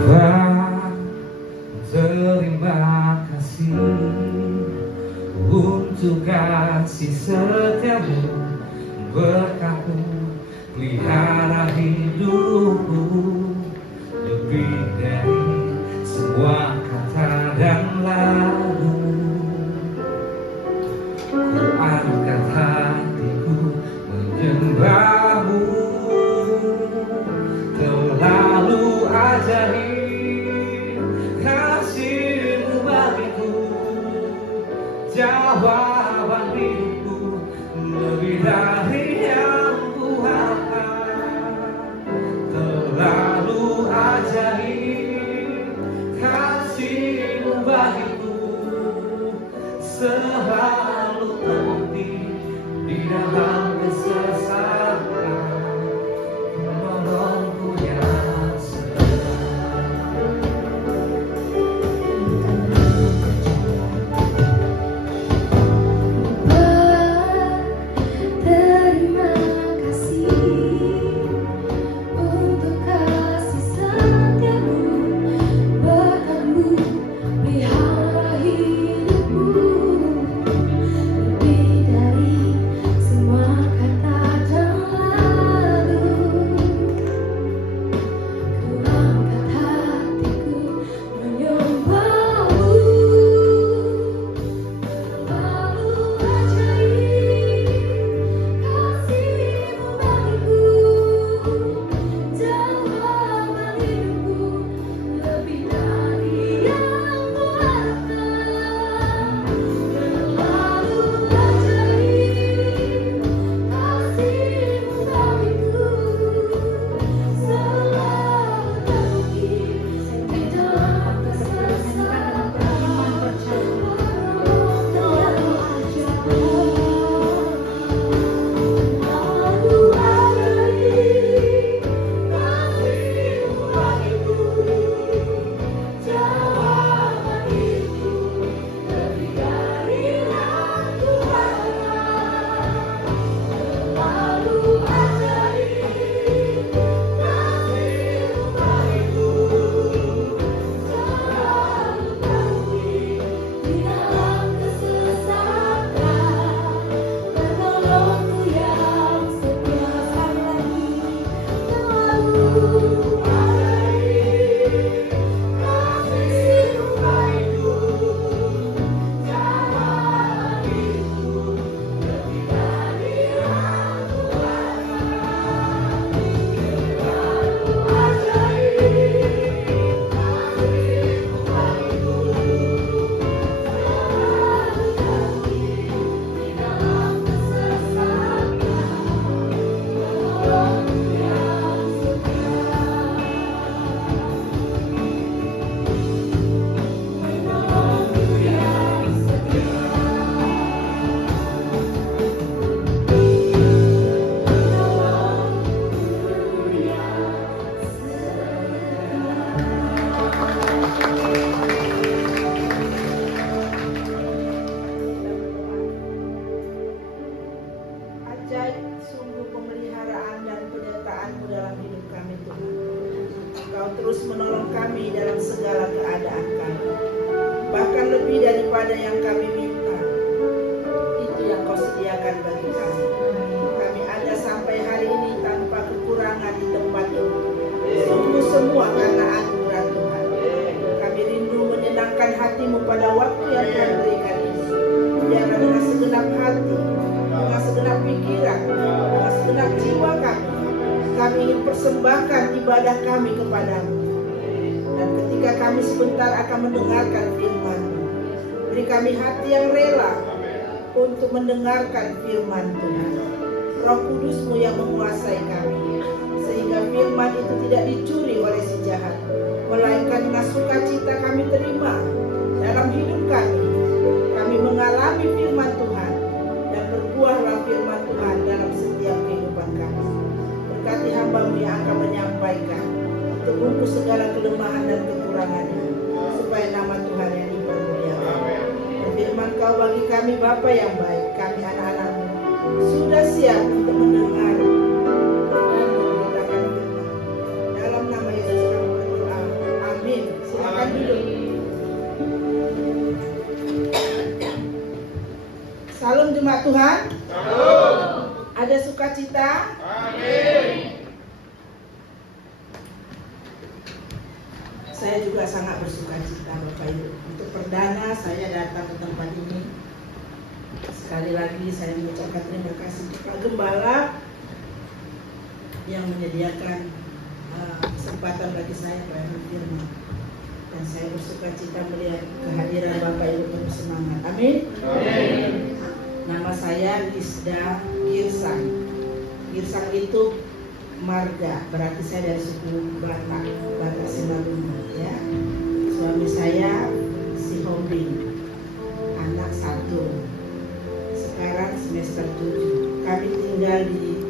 Tuhan, terima kasih untuk kasih setiamu, berkatmu pelihara hidupku, lebih dari semua kata dan lagu. Ku angkat hatiku menyembahmu, terlalu ajaib kasih-Mu bagiku, jawaban hidupku lebih dari yang kuharapkan. Terlalu ajaib kasih-Mu bagiku, selalu terbukti di dalam kesesakan, menolongku yang setia. Terima kasih untuk kasih setiamu, berkat-Mu pelihara hidupku, lebih dari semua kata dan lagu. Ku angkat hatiku menyembah-Mu, terlalu ajaib kasih-Mu bagiku, jawaban hidupku lebih dari yang kuharapkan. Terlalu ajaib kasih-Mu bagiku, selalu terbukti di dalam kesesakan, terlalu ajaib. Terlalu ajaib kasih-Mu bagiku, jawaban hidupku lebih dari yang kuharapkan. Terlalu ajaib kasih-Mu bagiku, selalu terbukti di dalam kesesakan, menolongku yang setia sampai. Terlalu ajaib kasih-Mu bagiku, jawaban hidupku lebih dari yang kuharapkan. Terlalu ajaib kasih-Mu bagiku, selalu terbukti di dalam kesesakan, menolongku yang setia. Menolongku yang setia. Ajaib sungguh pemeliharaan dan penyertaan-Mu dalam hidup kami, Tuhan. Engkau terus menolong kami dalam segala keadaan kami, bahkan lebih daripada yang kami minta. Itu yang Kau sediakan bagi kami. Kami ada sampai hari ini tanpa kekurangan di tempat ini. Sungguh semua karena anugerah Tuhan. Kami rindu menyenangkan hati-Mu pada waktu yang Kau berikan ini. Biarlah dengan segenap hati, dengan segenap pikiran, dengan segenap jiwa kami ingin persembahkan ibadah kami kepadamu. Dan ketika kami sebentar akan mendengarkan firman-Mu, beri kami hati yang rela untuk mendengarkan firman Tuhan. Roh Kudus-Mu yang menguasai kami, sehingga firman itu tidak dicuri oleh si jahat, melainkan dengan sukacita kami terima dalam hidup kami. Kami mengalami firman Tuhan dan berbuahlah firman Tuhan dalam setiap kehidupan kami. Berkati hamba-Mu yang akan menyampaikan, untuk bungkus segala kelemahan dan kekurangannya, supaya nama Tuhan yang dipermuliakan. Firman Kau bagi kami Bapa yang baik, kami anak-anak-Mu sudah siap untuk mendengar dan memberitakan firman. Dalam nama Yesus kami berdoa. Amin. Puji Tuhan. Ada sukacita? Saya juga sangat bersukacita Bapak Ibu. Untuk perdana saya datang ke tempat ini. Sekali lagi saya mengucapkan terima kasih kepada Gembala yang menyediakan kesempatan bagi saya pelayanan firman. Dan saya bersukacita melihat kehadiran Bapak Ibu penuh semangat. Amin. Nama saya Lisda Girsang. Girsang itu marga, berarti saya dari suku Batak Sinalungu, ya. Suami saya si Hombing, anak satu. Sekarang semester 7. Kami tinggal di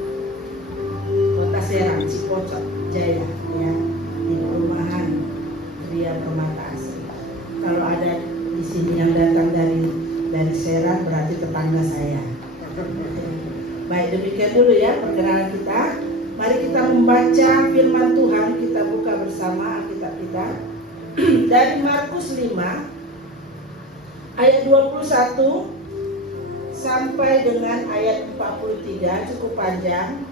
Kota Serang, Cipocok, Jaya, ya, di perumahan Ria Permata Asri. Kalau ada di sini yang datang dari Serang, berarti tetangga saya. Baik, demikian dulu ya perkenalan kita. Mari kita membaca firman Tuhan. Kita buka bersama Alkitab kita dari Markus 5 ayat 21 sampai dengan ayat 43. Cukup panjang,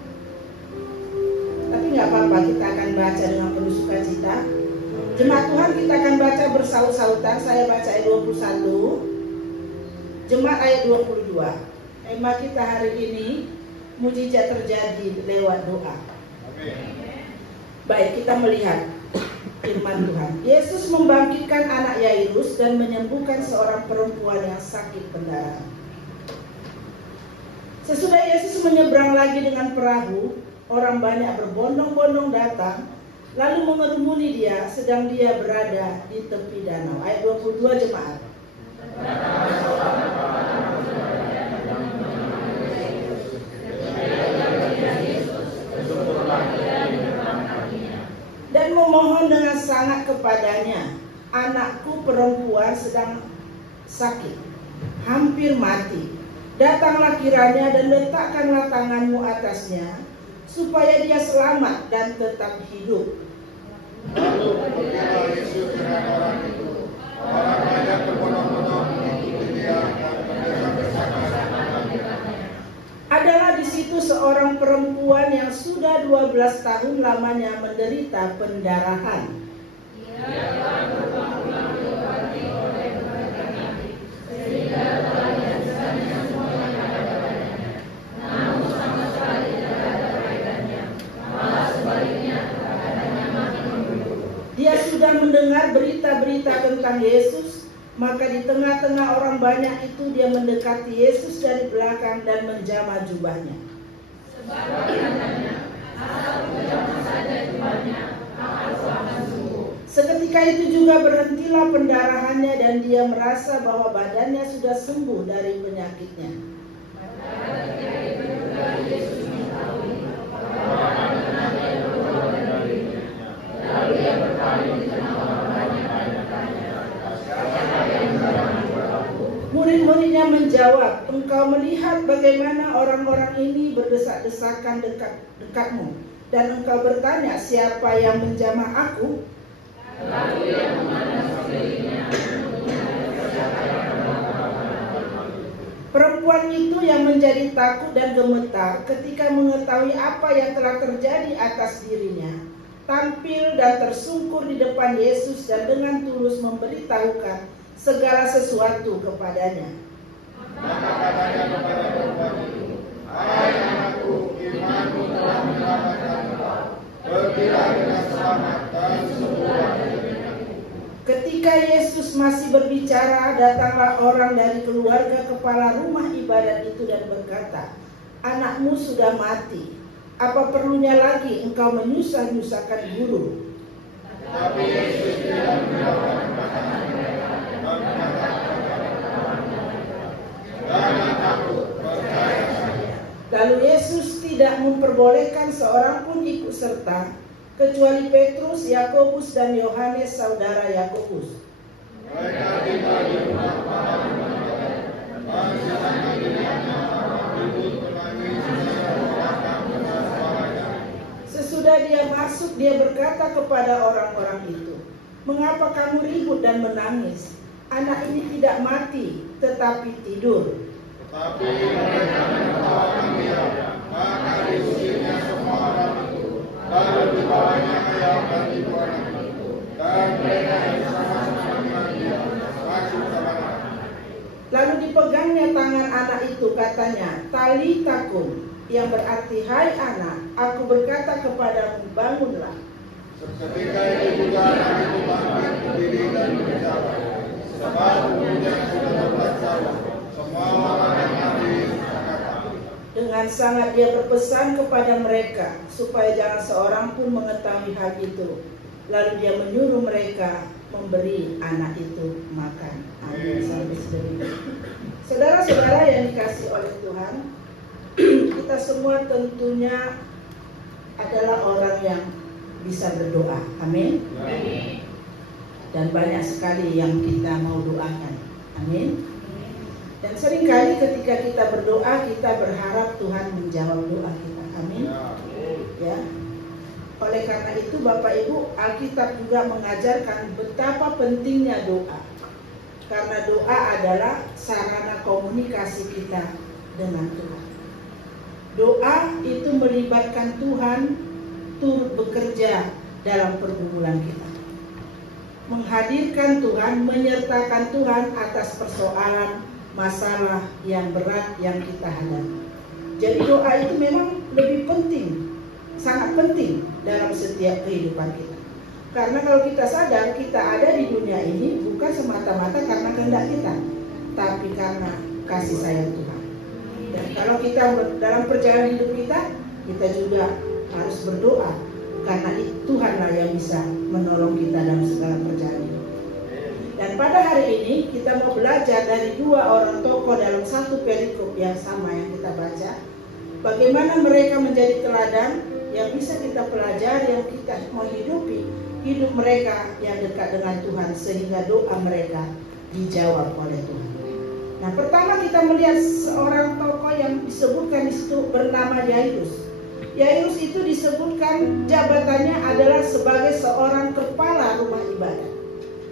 tapi nggak apa-apa, kita akan baca dengan penuh sukacita. Jemaat Tuhan, kita akan baca bersaut-sautan. Saya baca ayat 21, jemaat ayat 22. Tema kita hari ini, mujizat terjadi lewat doa. Baik, kita melihat firman Tuhan. Yesus membangkitkan anak Yairus dan menyembuhkan seorang perempuan yang sakit pendarahan. Sesudah Yesus menyeberang lagi dengan perahu, orang banyak berbondong-bondong datang, lalu mengerumuni dia sedang dia berada di tepi danau. Ayat 22 jemaat. Dan memohon dengan sangat kepadanya, anakku perempuan sedang sakit, hampir mati. Datanglah kiranya dan letakkanlah tanganmu atasnya, supaya dia selamat dan tetap hidup. Lalu pergilah Yesus dengan orang itu. Orang banyak berbondong-bondong mengikuti dia dan berdesak-desakan. Adalah di situ seorang perempuan yang sudah 12 tahun lamanya menderita pendarahan. Dia sudah mendengar berita-berita tentang Yesus, maka di tengah-tengah orang banyak itu dia mendekati Yesus dari belakang dan menjamah jubahnya. Seketika itu juga berhentilah pendarahannya dan dia merasa bahwa badannya sudah sembuh dari penyakitnya. Murid-muridnya menjawab, engkau melihat bagaimana orang-orang ini berdesak-desakan dekatmu, dan engkau bertanya, siapa yang menjamah aku? Perempuan itu yang menjadi takut dan gemetar ketika mengetahui apa yang telah terjadi atas dirinya, tampil dan tersungkur di depan Yesus dan dengan tulus memberitahukan segala sesuatu kepadanya. Maka katanya kepada perempuan itu, hai anakku, imanmu telah menyelamatkan engkau. Pergilah dengan selamat dan sembuhlah dari penyakitmu. Ketika Yesus masih berbicara, datanglah orang dari keluarga kepala rumah ibadat itu dan berkata, anakmu sudah mati. Apa perlunya lagi engkau menyusah-nyusahkan guru? Tapi Yesus tidak menjawab perkataan mereka dan mengatakan kepada orang-orang, jangan takut, percaya saja. Lalu Yesus tidak memperbolehkan seorang pun ikut serta, kecuali Petrus, Yakobus, dan Yohanes saudara Yakobus. Mereka tinggal di rumah para ibadat, dan di sana dilihatnya orang ribut menangis dan berkata dengan suaranya. Sesudah dia masuk, dia berkata kepada orang-orang itu, mengapa kamu ribut dan menangis? Anak ini tidak mati, tetapi tidur. Tapi mereka menertawakan dia, maka diusirnya semua orang itu, lalu dibawanya ayam dan ibu anak itu, dan mereka bersama-sama dengan dia masuk ke mana. Lalu dipegangnya tangan anak itu, katanya, Talita kum, yang berarti, hai anak, aku berkata kepadamu, bangunlah. Seketika itu juga anak itu bangun berdiri dan berjalan, sebab umurnya sudah 12 tahun. Semua orang yang hadir berkata. Dengan sangat dia berpesan kepada mereka supaya jangan seorang pun mengetahui hal itu. Lalu dia menyuruh mereka memberi anak itu makan. Amin. Sampai sedemikian. Saudara-saudara yang dikasihi oleh Tuhan, kita semua tentunya adalah orang yang bisa berdoa. Amin. Dan banyak sekali yang kita mau doakan. Amin. Dan seringkali ketika kita berdoa, kita berharap Tuhan menjawab doa kita. Amin. Ya. Oleh karena itu Bapak Ibu, Alkitab juga mengajarkan betapa pentingnya doa. Karena doa adalah sarana komunikasi kita dengan Tuhan. Doa itu melibatkan Tuhan turut bekerja dalam pergumulan kita. Menghadirkan Tuhan, menyertakan Tuhan atas persoalan, masalah yang berat yang kita hadapi. Jadi doa itu memang lebih penting, sangat penting dalam setiap kehidupan kita. Karena kalau kita sadar kita ada di dunia ini bukan semata-mata karena kehendak kita, tapi karena kasih sayang Tuhan. Dan kalau kita dalam perjalanan hidup kita juga harus berdoa, karena Tuhanlah yang bisa menolong kita dalam segala perjalanan hidup. Dan pada hari ini kita mau belajar dari dua orang tokoh dalam satu perikop yang sama yang kita baca. Bagaimana mereka menjadi teladan yang bisa kita pelajari, yang kita mau hidup mereka yang dekat dengan Tuhan sehingga doa mereka dijawab oleh Tuhan. Nah, pertama kita melihat seorang tokoh yang disebutkan di situ bernama Yairus. Yairus itu disebutkan jabatannya adalah sebagai seorang kepala rumah ibadat.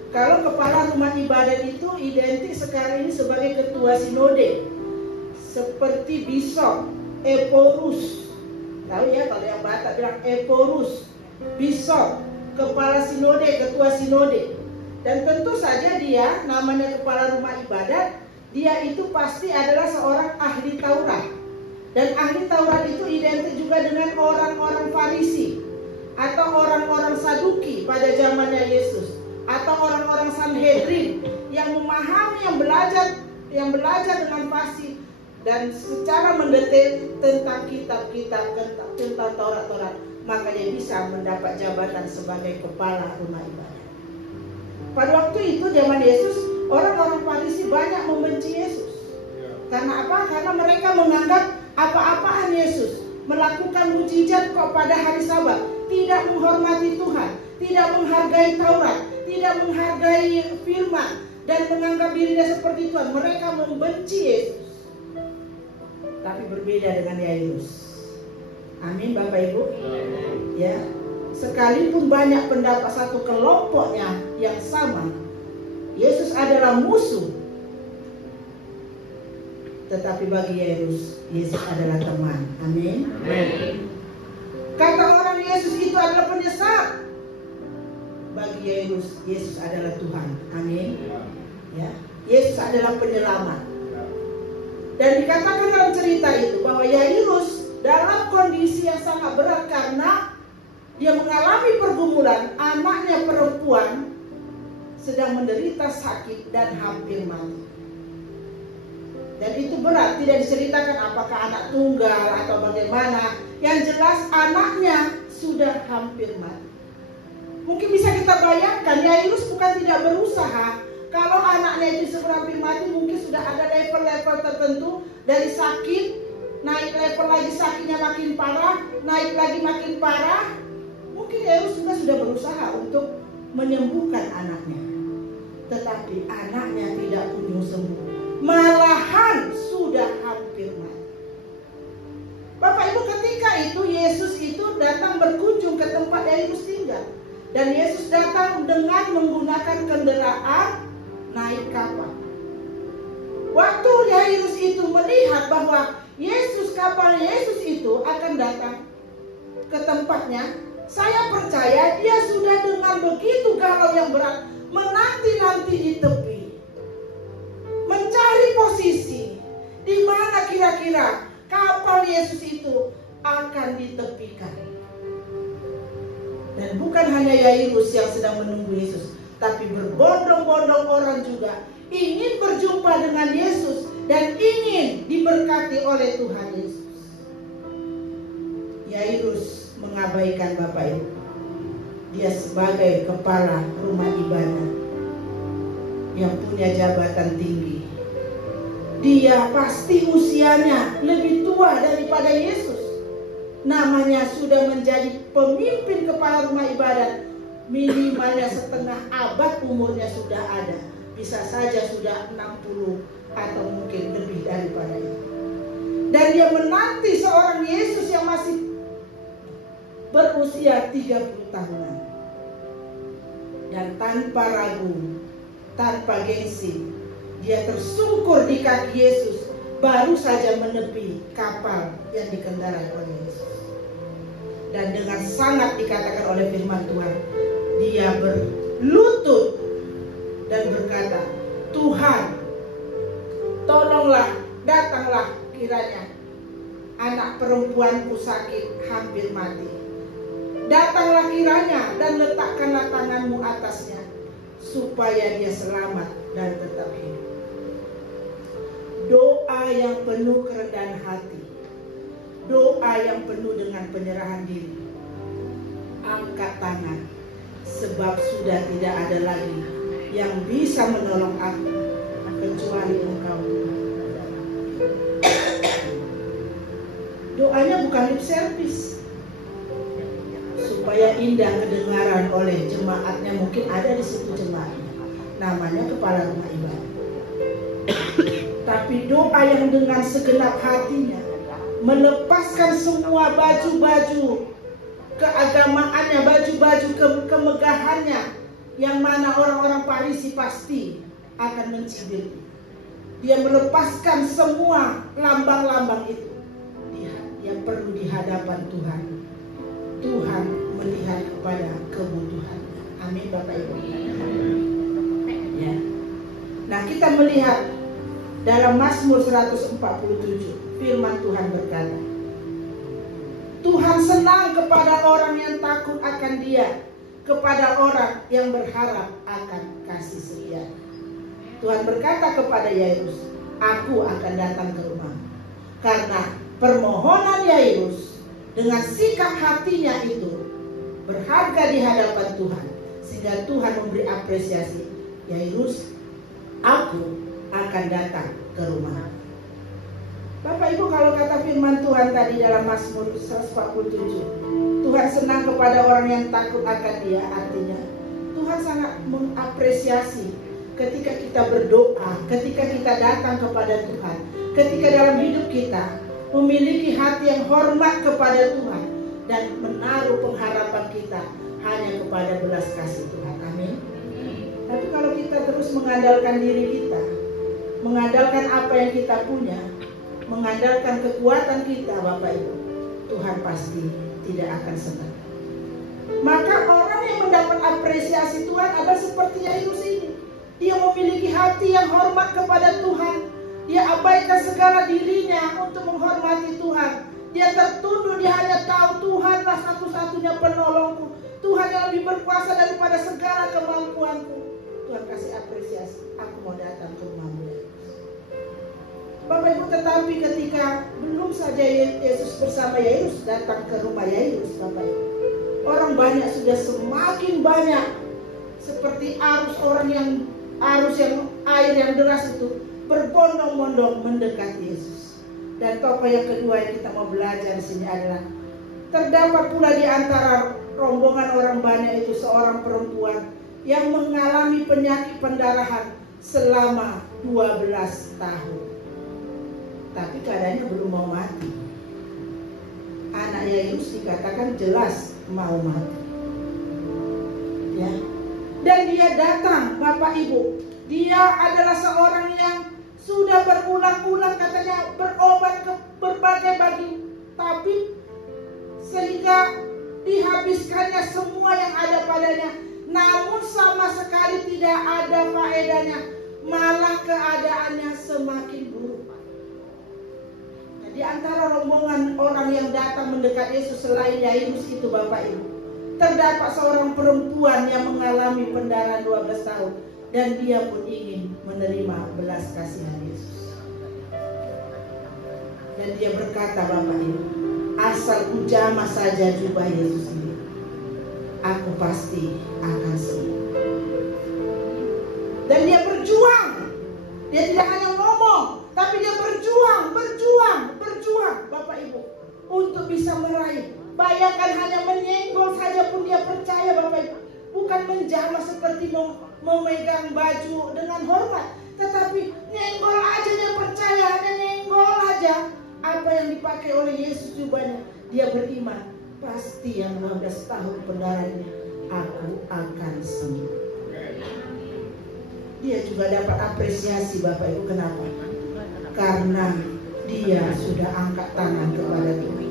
Kalau kepala rumah ibadat itu identik sekarang ini sebagai ketua sinode, seperti bishop, eporus. Tahu ya kalau yang Batak bilang eporus, bishop, kepala sinode, ketua sinode. Dan tentu saja dia namanya kepala rumah ibadat, dia itu pasti adalah seorang ahli Taurat. Dan ahli Taurat itu identik juga dengan orang-orang Farisi atau orang-orang Saduki pada zamannya Yesus, atau orang-orang Sanhedrin yang memahami, yang belajar dengan fasih dan secara mendetail tentang kitab-kitab, tentang Taurat-Taurat, maka dia bisa mendapat jabatan sebagai kepala rumah ibadat. Pada waktu itu zaman Yesus, orang-orang Farisi banyak membenci Yesus. Karena apa? Karena mereka menganggap apa-apaan Yesus, melakukan mujizat kok pada hari Sabat, tidak menghormati Tuhan, tidak menghargai Taurat, tidak menghargai firman, dan menganggap dirinya seperti Tuhan. Mereka membenci Yesus. Tapi berbeda dengan Yairus. Amin Bapak Ibu. Ya, sekalipun banyak pendapat satu kelompoknya yang sama, Yesus adalah musuh. Tetapi bagi Yairus, Yesus adalah teman. Amin. Kata orang Yesus itu adalah penyesat. Bagi Yairus, Yesus adalah Tuhan. Amin. Ya, Yesus adalah penyelamat. Dan dikatakan dalam cerita itu bahwa Yairus dalam kondisi yang sangat berat karena dia mengalami pergumulan, anaknya perempuan sedang menderita sakit dan hampir mati. Dan itu berat, tidak diceritakan apakah anak tunggal atau bagaimana. Yang jelas anaknya sudah hampir mati. Mungkin bisa kita bayangkan, Yairus bukan tidak berusaha. Kalau anaknya itu sudah hampir mati, mungkin sudah ada level-level tertentu dari sakit, naik level lagi sakitnya makin parah, naik lagi makin parah. Mungkin Yairus juga sudah berusaha untuk menyembuhkan anaknya. Tetapi anaknya tidak kunjung sembuh. Malahan sudah hampir mati. Bapak Ibu, ketika itu Yesus itu datang berkunjung ke tempat Yairus tinggal. Dan Yesus datang dengan menggunakan kendaraan naik kapal. Waktu Yairus itu melihat bahwa kapal Yesus itu akan datang ke tempatnya, saya percaya dia sudah dengan begitu galau yang berat menanti-nanti di tepi, mencari posisi di mana kira-kira kapal Yesus itu akan ditepikan. Dan bukan hanya Yairus yang sedang menunggu Yesus, tapi berbondong-bondong orang juga ingin berjumpa dengan Yesus dan ingin diberkati oleh Tuhan Yesus. Yairus mengabaikan Bapak Ibu. Dia sebagai kepala rumah ibadah yang punya jabatan tinggi. Dia pasti usianya lebih tua daripada Yesus. Namanya sudah menjadi pemimpin kepala rumah ibadat, minimalnya setengah abad umurnya sudah ada. Bisa saja sudah 60 atau mungkin lebih daripada itu. Dan dia menanti seorang Yesus yang masih berusia 30 tahunan. Dan tanpa ragu, tanpa gengsi, dia tersungkur di kaki Yesus, baru saja menepi kapal yang dikendarai oleh Yesus. Dan dengan sangat dikatakan oleh firman Tuhan, dia berlutut dan berkata, Tuhan, tolonglah, datanglah kiranya. Anak perempuanku sakit, hampir mati. Datanglah kiranya dan letakkanlah tanganmu atasnya, supaya dia selamat dan tetap hidup. Doa yang penuh kerendahan hati, doa yang penuh dengan penyerahan diri. Angkat tangan, sebab sudah tidak ada lagi yang bisa menolong aku kecuali Engkau. Doanya bukan lip service supaya indah kedengaran oleh jemaatnya. Mungkin ada di situ jemaat namanya kepala rumah ibadah. Tapi doa yang dengan segenap hatinya, melepaskan semua baju-baju keagamaannya, baju-baju kemegahannya, yang mana orang-orang Farisi pasti akan mencibir. Dia melepaskan semua lambang-lambang itu. Dia perlu di hadapan Tuhan. Tuhan melihat kepada kebutuhan. Amin Bapak Ibu. Ya. Nah, kita melihat dalam Mazmur 147, firman Tuhan berkata, Tuhan senang kepada orang yang takut akan Dia, kepada orang yang berharap akan kasih setia. Tuhan berkata kepada Yairus, aku akan datang ke rumahmu. Karena permohonan Yairus dengan sikap hatinya itu berharga di hadapan Tuhan, sehingga Tuhan memberi apresiasi. Yairus, aku akan datang ke rumah. Bapak Ibu, kalau kata firman Tuhan tadi dalam Mazmur 147, Tuhan senang kepada orang yang takut akan Dia, artinya Tuhan sangat mengapresiasi ketika kita berdoa, ketika kita datang kepada Tuhan, ketika dalam hidup kita memiliki hati yang hormat kepada Tuhan dan menaruh pengharapan kita hanya kepada belas kasih Tuhan. Amin. Tapi kalau kita terus mengandalkan diri kita, mengandalkan apa yang kita punya, mengandalkan kekuatan kita, Bapak Ibu, Tuhan pasti tidak akan senang. Maka orang yang mendapat apresiasi Tuhan adalah seperti Yairus ini. Dia memiliki hati yang hormat kepada Tuhan. Dia abaikan segala dirinya untuk menghormati Tuhan. Dia tertunduk, dia hanya tahu Tuhanlah satu-satunya penolongku. Tuhan yang lebih berkuasa daripada segala kemampuanku. Tuhan kasih apresiasi, aku mau datang ke rumahmu. Bapak Ibu, tetapi ketika belum saja Yesus bersama Yairus datang ke rumah Yairus, Bapak Ibu, orang banyak sudah semakin banyak, seperti arus yang air yang deras itu berbondong-bondong mendekati Yesus. Dan tokoh yang kedua yang kita mau belajar di sini adalah, terdapat pula di antara rombongan orang banyak itu seorang perempuan yang mengalami penyakit pendarahan selama 12 tahun. Tapi keadaannya belum mau mati. Anak Yairus dikatakan jelas mau mati. Ya. Dan dia datang, Bapak Ibu. Dia adalah seorang yang Sudah berulang-ulang katanya berobat ke berbagai bagi tabib sehingga dihabiskannya semua yang ada padanya. Namun sama sekali tidak ada faedahnya, malah keadaannya semakin buruk. Nah, di antara rombongan orang yang datang mendekat Yesus selain Yairus itu Bapak Ibu, terdapat seorang perempuan yang mengalami pendarahan 12 tahun dan dia pun ingin menerima belas kasihan Yesus. Dan dia berkata Bapak Ibu, asal ku jamah saja jubah Yesus ini, aku pasti akan sembuh. Dan dia berjuang. Dia tidak hanya ngomong, tapi dia berjuang Bapak Ibu, untuk bisa meraih. Bayangkan hanya menyenggol saja pun dia percaya Bapak Ibu. Bukan menjamah seperti memegang baju dengan hormat, tetapi nyenggol aja dia percaya, hanya nyenggol aja apa yang dipakai oleh Yesus jubahnya. Dia beriman, pasti yang 12 tahun pendarahannya aku akan sembuh. Dia juga dapat apresiasi Bapak Ibu. Kenapa? Karena dia sudah angkat tangan kepada Tuhan.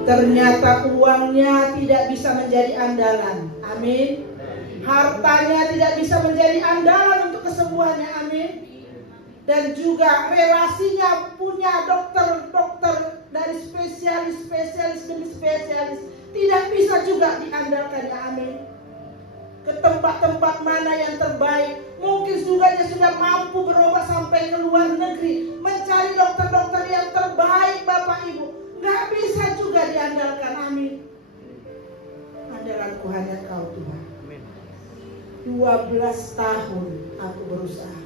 Ternyata uangnya tidak bisa menjadi andalan. Amin. Hartanya tidak bisa menjadi andalan untuk kesembuhannya. Amin. Dan juga relasinya punya dokter-dokter dari spesialis demi spesialis tidak bisa juga diandalkan. Amin. Ke tempat-tempat mana yang terbaik. Mungkin juga dia sudah mampu berobat sampai ke luar negeri, mencari dokter-dokter yang terbaik Bapak Ibu. Nggak bisa juga diandalkan. Amin. Andalanku hanya Kau Tuhan. 12 tahun aku berusaha.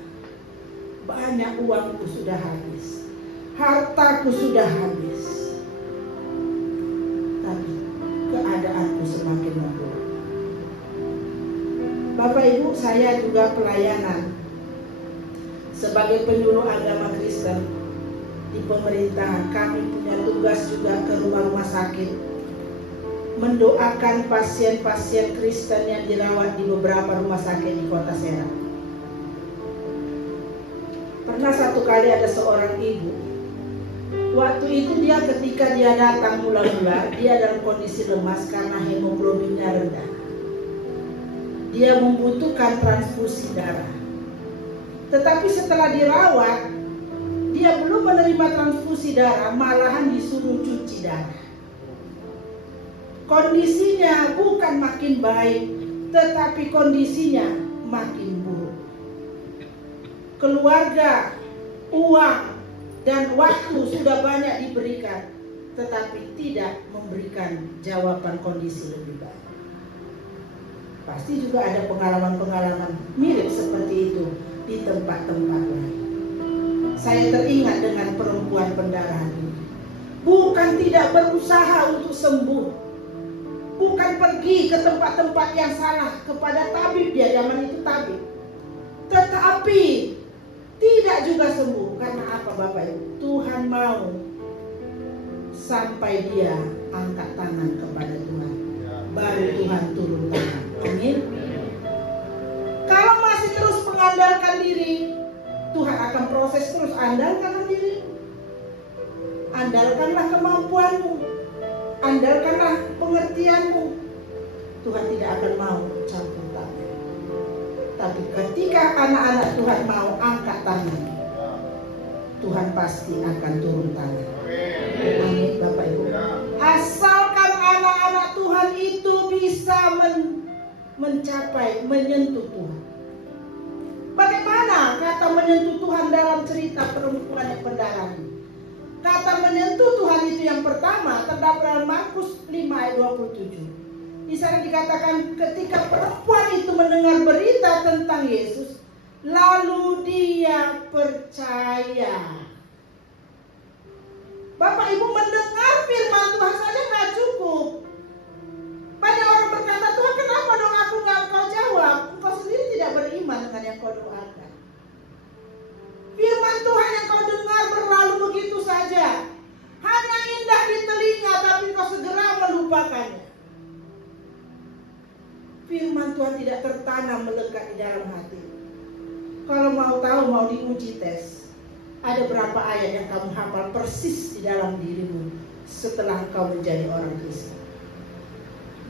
Banyak uangku sudah habis, hartaku sudah habis, tapi keadaanku semakin memburuk. Bapak Ibu, saya juga pelayanan sebagai penyuluh agama Kristen di pemerintahan. Kami punya tugas juga ke rumah-rumah sakit, mendoakan pasien-pasien Kristen yang dirawat di beberapa rumah sakit di Kota Serang. Pernah satu kali ada seorang ibu. Waktu itu ketika dia datang mula-mula, dia dalam kondisi lemas karena hemoglobinnya rendah. Dia membutuhkan transfusi darah. Tetapi setelah dirawat, dia belum menerima transfusi darah, malahan disuruh cuci darah. Kondisinya bukan makin baik, tetapi kondisinya makin buruk. Keluarga, uang, dan waktu sudah banyak diberikan, tetapi tidak memberikan jawaban kondisi lebih baik. Pasti juga ada pengalaman-pengalaman mirip seperti itu di tempat-tempat lain. Saya teringat dengan perempuan pendarahan ini. Bukan tidak berusaha untuk sembuh, bukan pergi ke tempat-tempat yang salah kepada tabib, dia zaman itu tabib, tetapi tidak juga sembuh. Karena apa Bapak Ibu? Tuhan mau sampai dia angkat tangan kepada Tuhan, baru Tuhan turun tangan. Amin. Kalau masih terus mengandalkan diri, Tuhan akan proses terus. Andalkanlah diri, andalkanlah kemampuanmu, andalkanlah pengertianmu. Tuhan tidak akan mau campur tangan. Tapi ketika anak-anak Tuhan mau angkat tangan, Tuhan pasti akan turun tangan. Amin Bapak Ibu. Asalkan anak-anak Tuhan itu bisa mencapai, menyentuh Tuhan. Bagaimana kata menyentuh Tuhan dalam cerita perempuan yang pendarahan ini? Kata menyentuh Tuhan itu yang pertama terdapat dalam Markus 5 ayat 27. Di sana dikatakan ketika perempuan itu mendengar berita tentang Yesus, lalu dia percaya. Bapak Ibu, mendengar firman Tuhan saja nggak cukup. Banyak orang berkata, Tuhan kenapa dong aku nggak kau jawab? Engkau sendiri tidak beriman dengan yang kau doakan. Firman Tuhan yang kau dengar berlalu begitu saja, hanya indah di telinga, tapi kau segera melupakannya. Firman Tuhan tidak tertanam melekat di dalam hati. Kalau mau tahu, mau diuji tes. Ada berapa ayat yang kamu hafal persis di dalam dirimu setelah kau menjadi orang Kristen?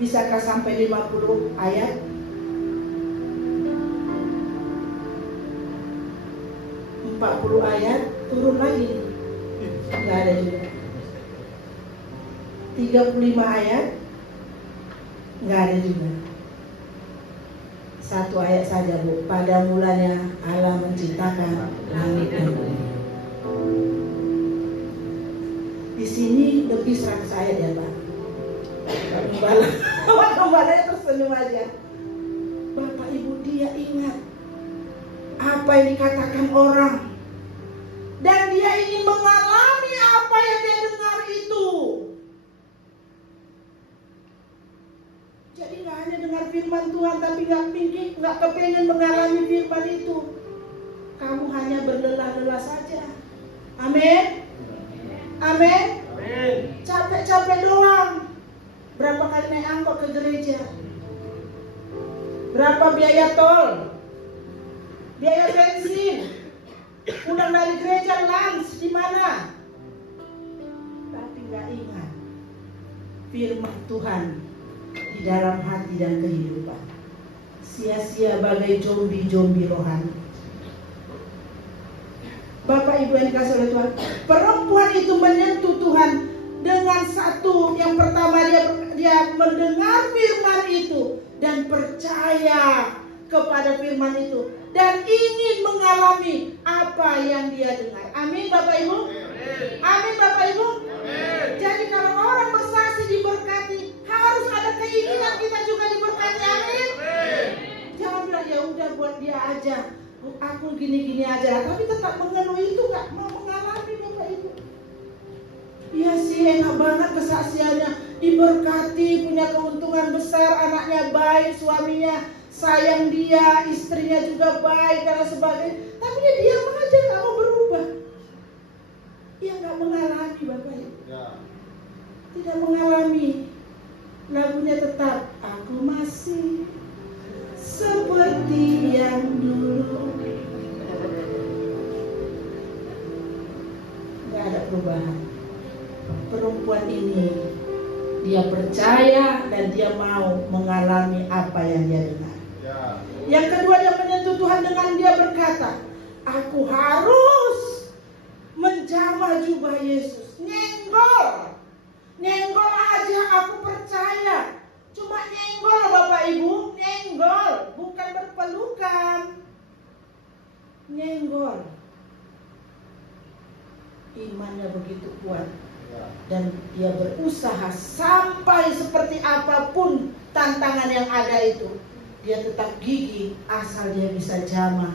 Bisakah sampai 50 ayat? 40 ayat, turun lagi. Enggak ada juga. 35 ayat, enggak ada juga. Satu ayat saja, Bu. Pada mulanya Allah menciptakan langit dan bumi. Di sini lebih 100 ayat ya, Pak. Gembala tersenyum aja. Bapak Ibu, dia ingat apa yang dikatakan orang, dan dia ingin mengalami apa yang dia dengar itu. Jadi nggak hanya dengar firman Tuhan, tapi nggak kepengen mengalami firman itu. Kamu hanya berlelah-lelah saja. Amin. Amin. Capek-capek doang. Berapa kali naik angkot ke gereja? Berapa biaya tol? Biaya bensin? Pulang dari gereja lunch di mana? Tapi nggak ingat firman Tuhan di dalam hati dan kehidupan. Sia-sia bagai zombie rohani. Bapak Ibu yang dikasihi oleh Tuhan, perempuan itu menyentuh Tuhan dengan satu, yang pertama dia mendengar firman itu dan percaya kepada firman itu dan ingin mengalami apa yang dia dengar. Amin Bapak Ibu. Amin Bapak Ibu. Jadi kalau orang bersaksi diberkati, harus ada keinginan kita juga diberkati. Amin. Jangan bilang ya udah buat dia aja, aku gini-gini aja, tapi tetap mengeluh itu nggak mau mengalami Bapak Ibu. Iya sih, enak banget kesaksiannya, diberkati, punya keuntungan besar, anaknya baik, suaminya sayang dia, istrinya juga baik dan sebagainya. Tapi dia diam aja, nggak mau berubah. Dia nggak mengalami Bapak Ibu. Tidak mengalami. Lagunya tetap, aku masih seperti yang dulu. Nggak ada perubahan. Perempuan ini, dia percaya dan dia mau mengalami apa yang dia dengar. Yang kedua, dia menyentuh Tuhan dengan dia berkata, aku harus menjamah jubah Yesus. Nyenggol aja, aku percaya. Cuma nyenggol Bapak Ibu, nyenggol, bukan berpelukan. Nyenggol. Imannya begitu kuat. Dan dia berusaha sampai seperti apapun tantangan yang ada itu, dia tetap gigih asal dia bisa jamah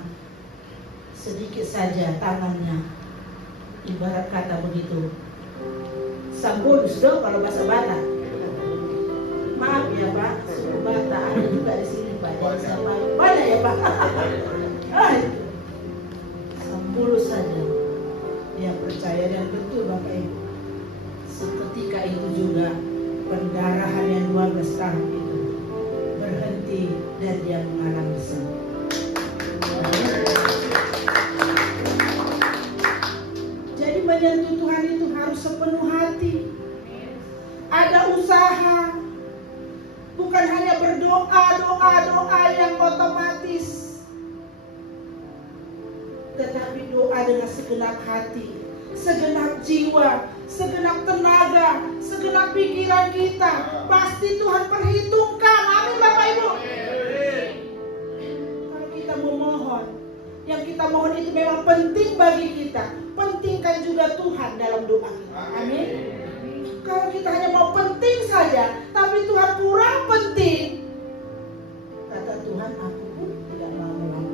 sedikit saja tangannya. Ibarat kata begitu, sambulus dong kalau bahasa Batak. Maaf ya Pak, suku Batak ada juga di sini Pak. Jadi siapa banyak ya Pak? Sambulus saja. Dia percaya dan betul Bapak Ibu. Seketika itu juga pendarahan yang 12 tahun itu berhenti dan dia mengalami sembuh. Jadi menyentuh Tuhan itu harus sepenuh hati. Ada usaha. Bukan hanya berdoa yang otomatis. Tetapi doa dengan segenap hati, segenap jiwa, segenap tenaga, segenap pikiran kita. Pasti Tuhan perhitungkan. Amin Bapak Ibu. Kalau kita memohon, yang kita mohon itu memang penting bagi kita, pentingkan juga Tuhan dalam doa kita. Amin. Kalau kita hanya mau penting saja, tapi Tuhan kurang penting, kata Tuhan, aku pun tidak mau melakukan.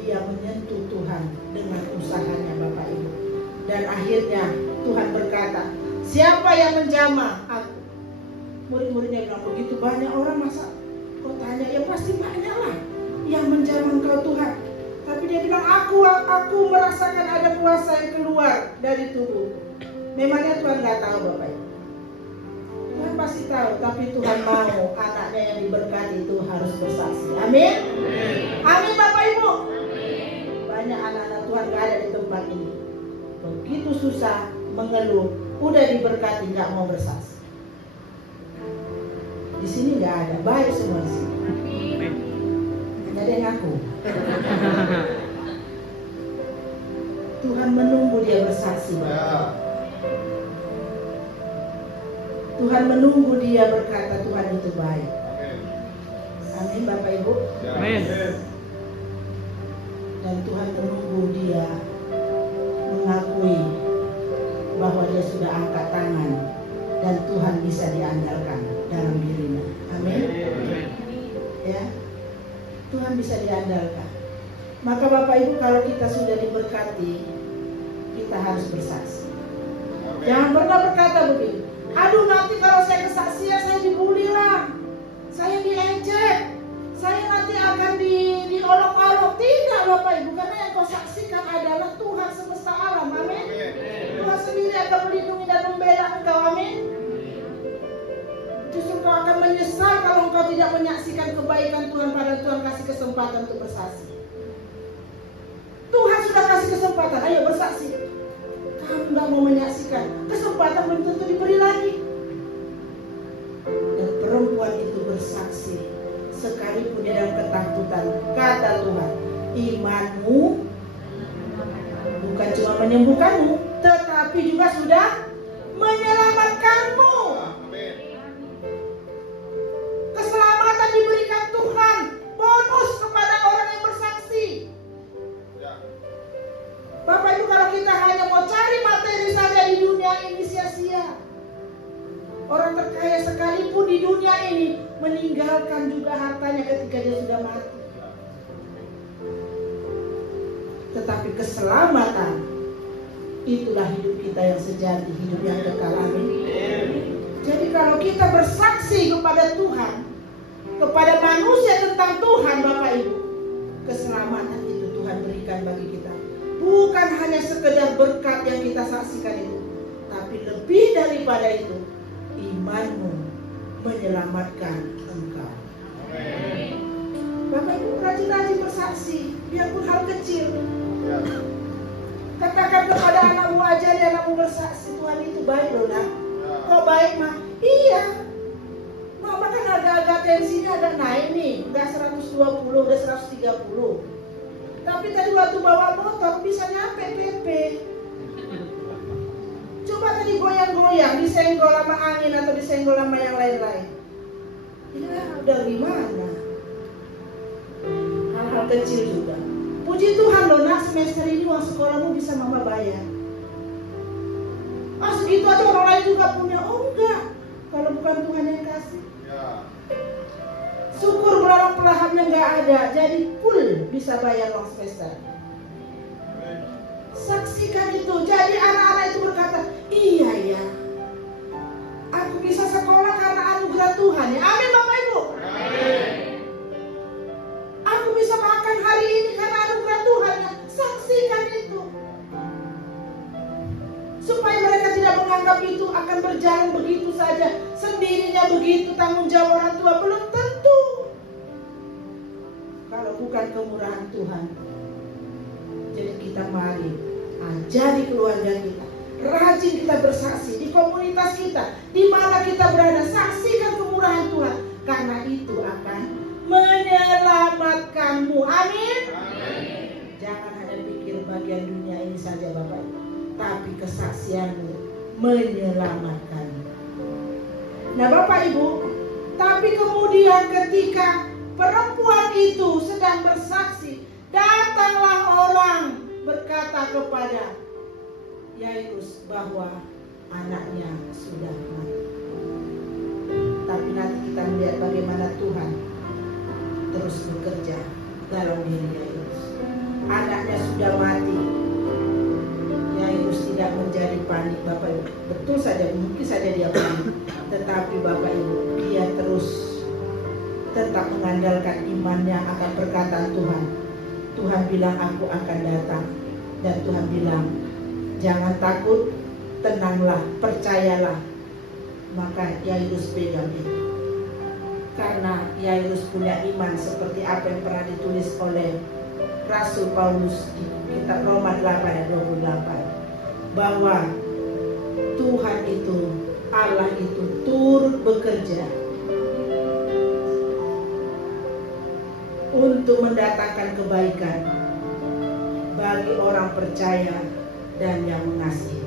Dia menyentuh Tuhan dengan usahanya Bapak Ibu. Dan akhirnya Tuhan berkata, siapa yang menjamah aku? Murid-muridnya bilang, begitu banyak orang, masa kau tanya? Ya pasti banyak lah yang menjamah engkau Tuhan. Tapi dia bilang, aku merasakan ada kuasa yang keluar dari tubuh. Memangnya Tuhan nggak tahu Bapak Ibu? Tuhan pasti tahu, tapi Tuhan mau anaknya yang diberkati itu harus bersaksi. Amin. Amin Bapak Ibu. Banyak anak-anak Tuhan nggak ada begitu susah, mengeluh, udah diberkati nggak mau bersaksi. Di sini nggak ada, baik semua di sini. Hanya ada yang ngaku. Tuhan menunggu dia bersaksi. Ya. Tuhan menunggu dia berkata Tuhan itu baik. Amin. Amin Bapak Ibu. Ya. Amin. Dan Tuhan menunggu dia mengakui bahwa dia sudah angkat tangan dan Tuhan bisa diandalkan dalam dirinya. Amin. Ya, Tuhan bisa diandalkan. Maka Bapak Ibu, kalau kita sudah diberkati, kita harus bersaksi. Amin. Jangan pernah berkata begini, aduh nanti kalau saya kesaksian saya dibully lah, saya diejek, saya nanti akan diolok-olok. Tidak Bapak Ibu, karena yang kau saksikan adalah Tuhan semesta alam. Amin. Tuhan sendiri akan melindungi dan membela engkau. Amin. Justru kau akan menyesal kalau engkau tidak menyaksikan kebaikan Tuhan pada Tuhan kasih kesempatan untuk bersaksi. Tuhan sudah kasih kesempatan, ayo bersaksi. Kamu nggak mau menyaksikan, kesempatan belum tentu diberi lagi. Dan perempuan itu bersaksi, sekalipun dia dalam ketakutan. Kata Tuhan, imanmu bukan cuma menyembuhkanmu, tetapi juga sudah menyelamatkanmu. Amin. Keselamatan diberikan Tuhan, bonus kepada orang yang bersaksi. Ya. Bapak Ibu, kalau kita hanya mau cari materi saja di dunia ini sia-sia. Orang terkaya sekalipun di dunia ini meninggalkan juga hartanya ketika dia sudah mati. Tetapi keselamatan itulah hidup kita yang sejati, hidup yang kekal. Amin. Jadi kalau kita bersaksi kepada Tuhan, kepada manusia tentang Tuhan, Bapak Ibu, keselamatan itu Tuhan berikan bagi kita. Bukan hanya sekedar berkat yang kita saksikan itu, tapi lebih daripada itu, imanmu menyelamatkan engkau. Amin. Bapak Ibu rajin-rajin bersaksi, biarpun hal kecil. Ya. Katakan kepada anakmu, ajari anakmu bersaksi, Tuhan itu baik loh nak. Ya. Kok baik mah? Iya. Mama kan agak-agak tensinya agak naik nih, udah 120, udah 130. Tapi tadi waktu bawa motor bisa nyampe PP. Coba tadi goyang-goyang, disenggol sama angin atau disenggol sama yang lain-lain. Ya udah gimana? Hal-hal kecil juga. Puji Tuhan loh nak, semester ini uang sekolahmu bisa mama bayar. Ah segitu aja orang lain juga punya. Oh enggak, kalau bukan Tuhan yang kasih. Ya. Syukur melarang pelahannya nggak ada, jadi full bisa bayar uang semester. Amin. Saksikan itu, jadi anak-anak itu berkata, iya ya, aku bisa sekolah karena anugerah Tuhan ya. Amin Bapak Ibu. Amin. Aku bisa makan hari ini karena anugerah Tuhan ya. Saksikan itu, supaya mereka tidak menganggap itu akan berjalan begitu saja, sendirinya begitu tanggung jawab orang tua. Belum tentu. Kalau bukan kemurahan Tuhan. Jadi kita mari ajari keluarga kita, rajin kita bersaksi di komunitas kita, di mana kita berada, saksikan kemurahan Tuhan, karena itu akan menyelamatkanmu. Amin. Amin. Jangan hanya pikir bagian dunia ini saja Bapak, tapi kesaksianmu menyelamatkanmu. Nah Bapak Ibu, tapi kemudian ketika perempuan itu sedang bersaksi, datanglah orang berkata kepada Yairus bahwa anaknya sudah mati. Tapi nanti kita melihat bagaimana Tuhan terus bekerja dalam diri Yairus. Anaknya sudah mati. Yairus tidak menjadi panik Bapak Ibu. Betul saja, mungkin saja dia panik, tetapi Bapak Ibu, dia terus tetap mengandalkan imannya akan perkataan Tuhan. Tuhan bilang aku akan datang, dan Tuhan bilang jangan takut, tenanglah, percayalah. Maka Yairus pegang itu, karena Yairus punya iman seperti apa yang pernah ditulis oleh Rasul Paulus di kitab Roma 8 ayat 28. bahwa Tuhan itu, Allah itu turut bekerja untuk mendatangkan kebaikan bagi orang percaya dan yang mengasihi.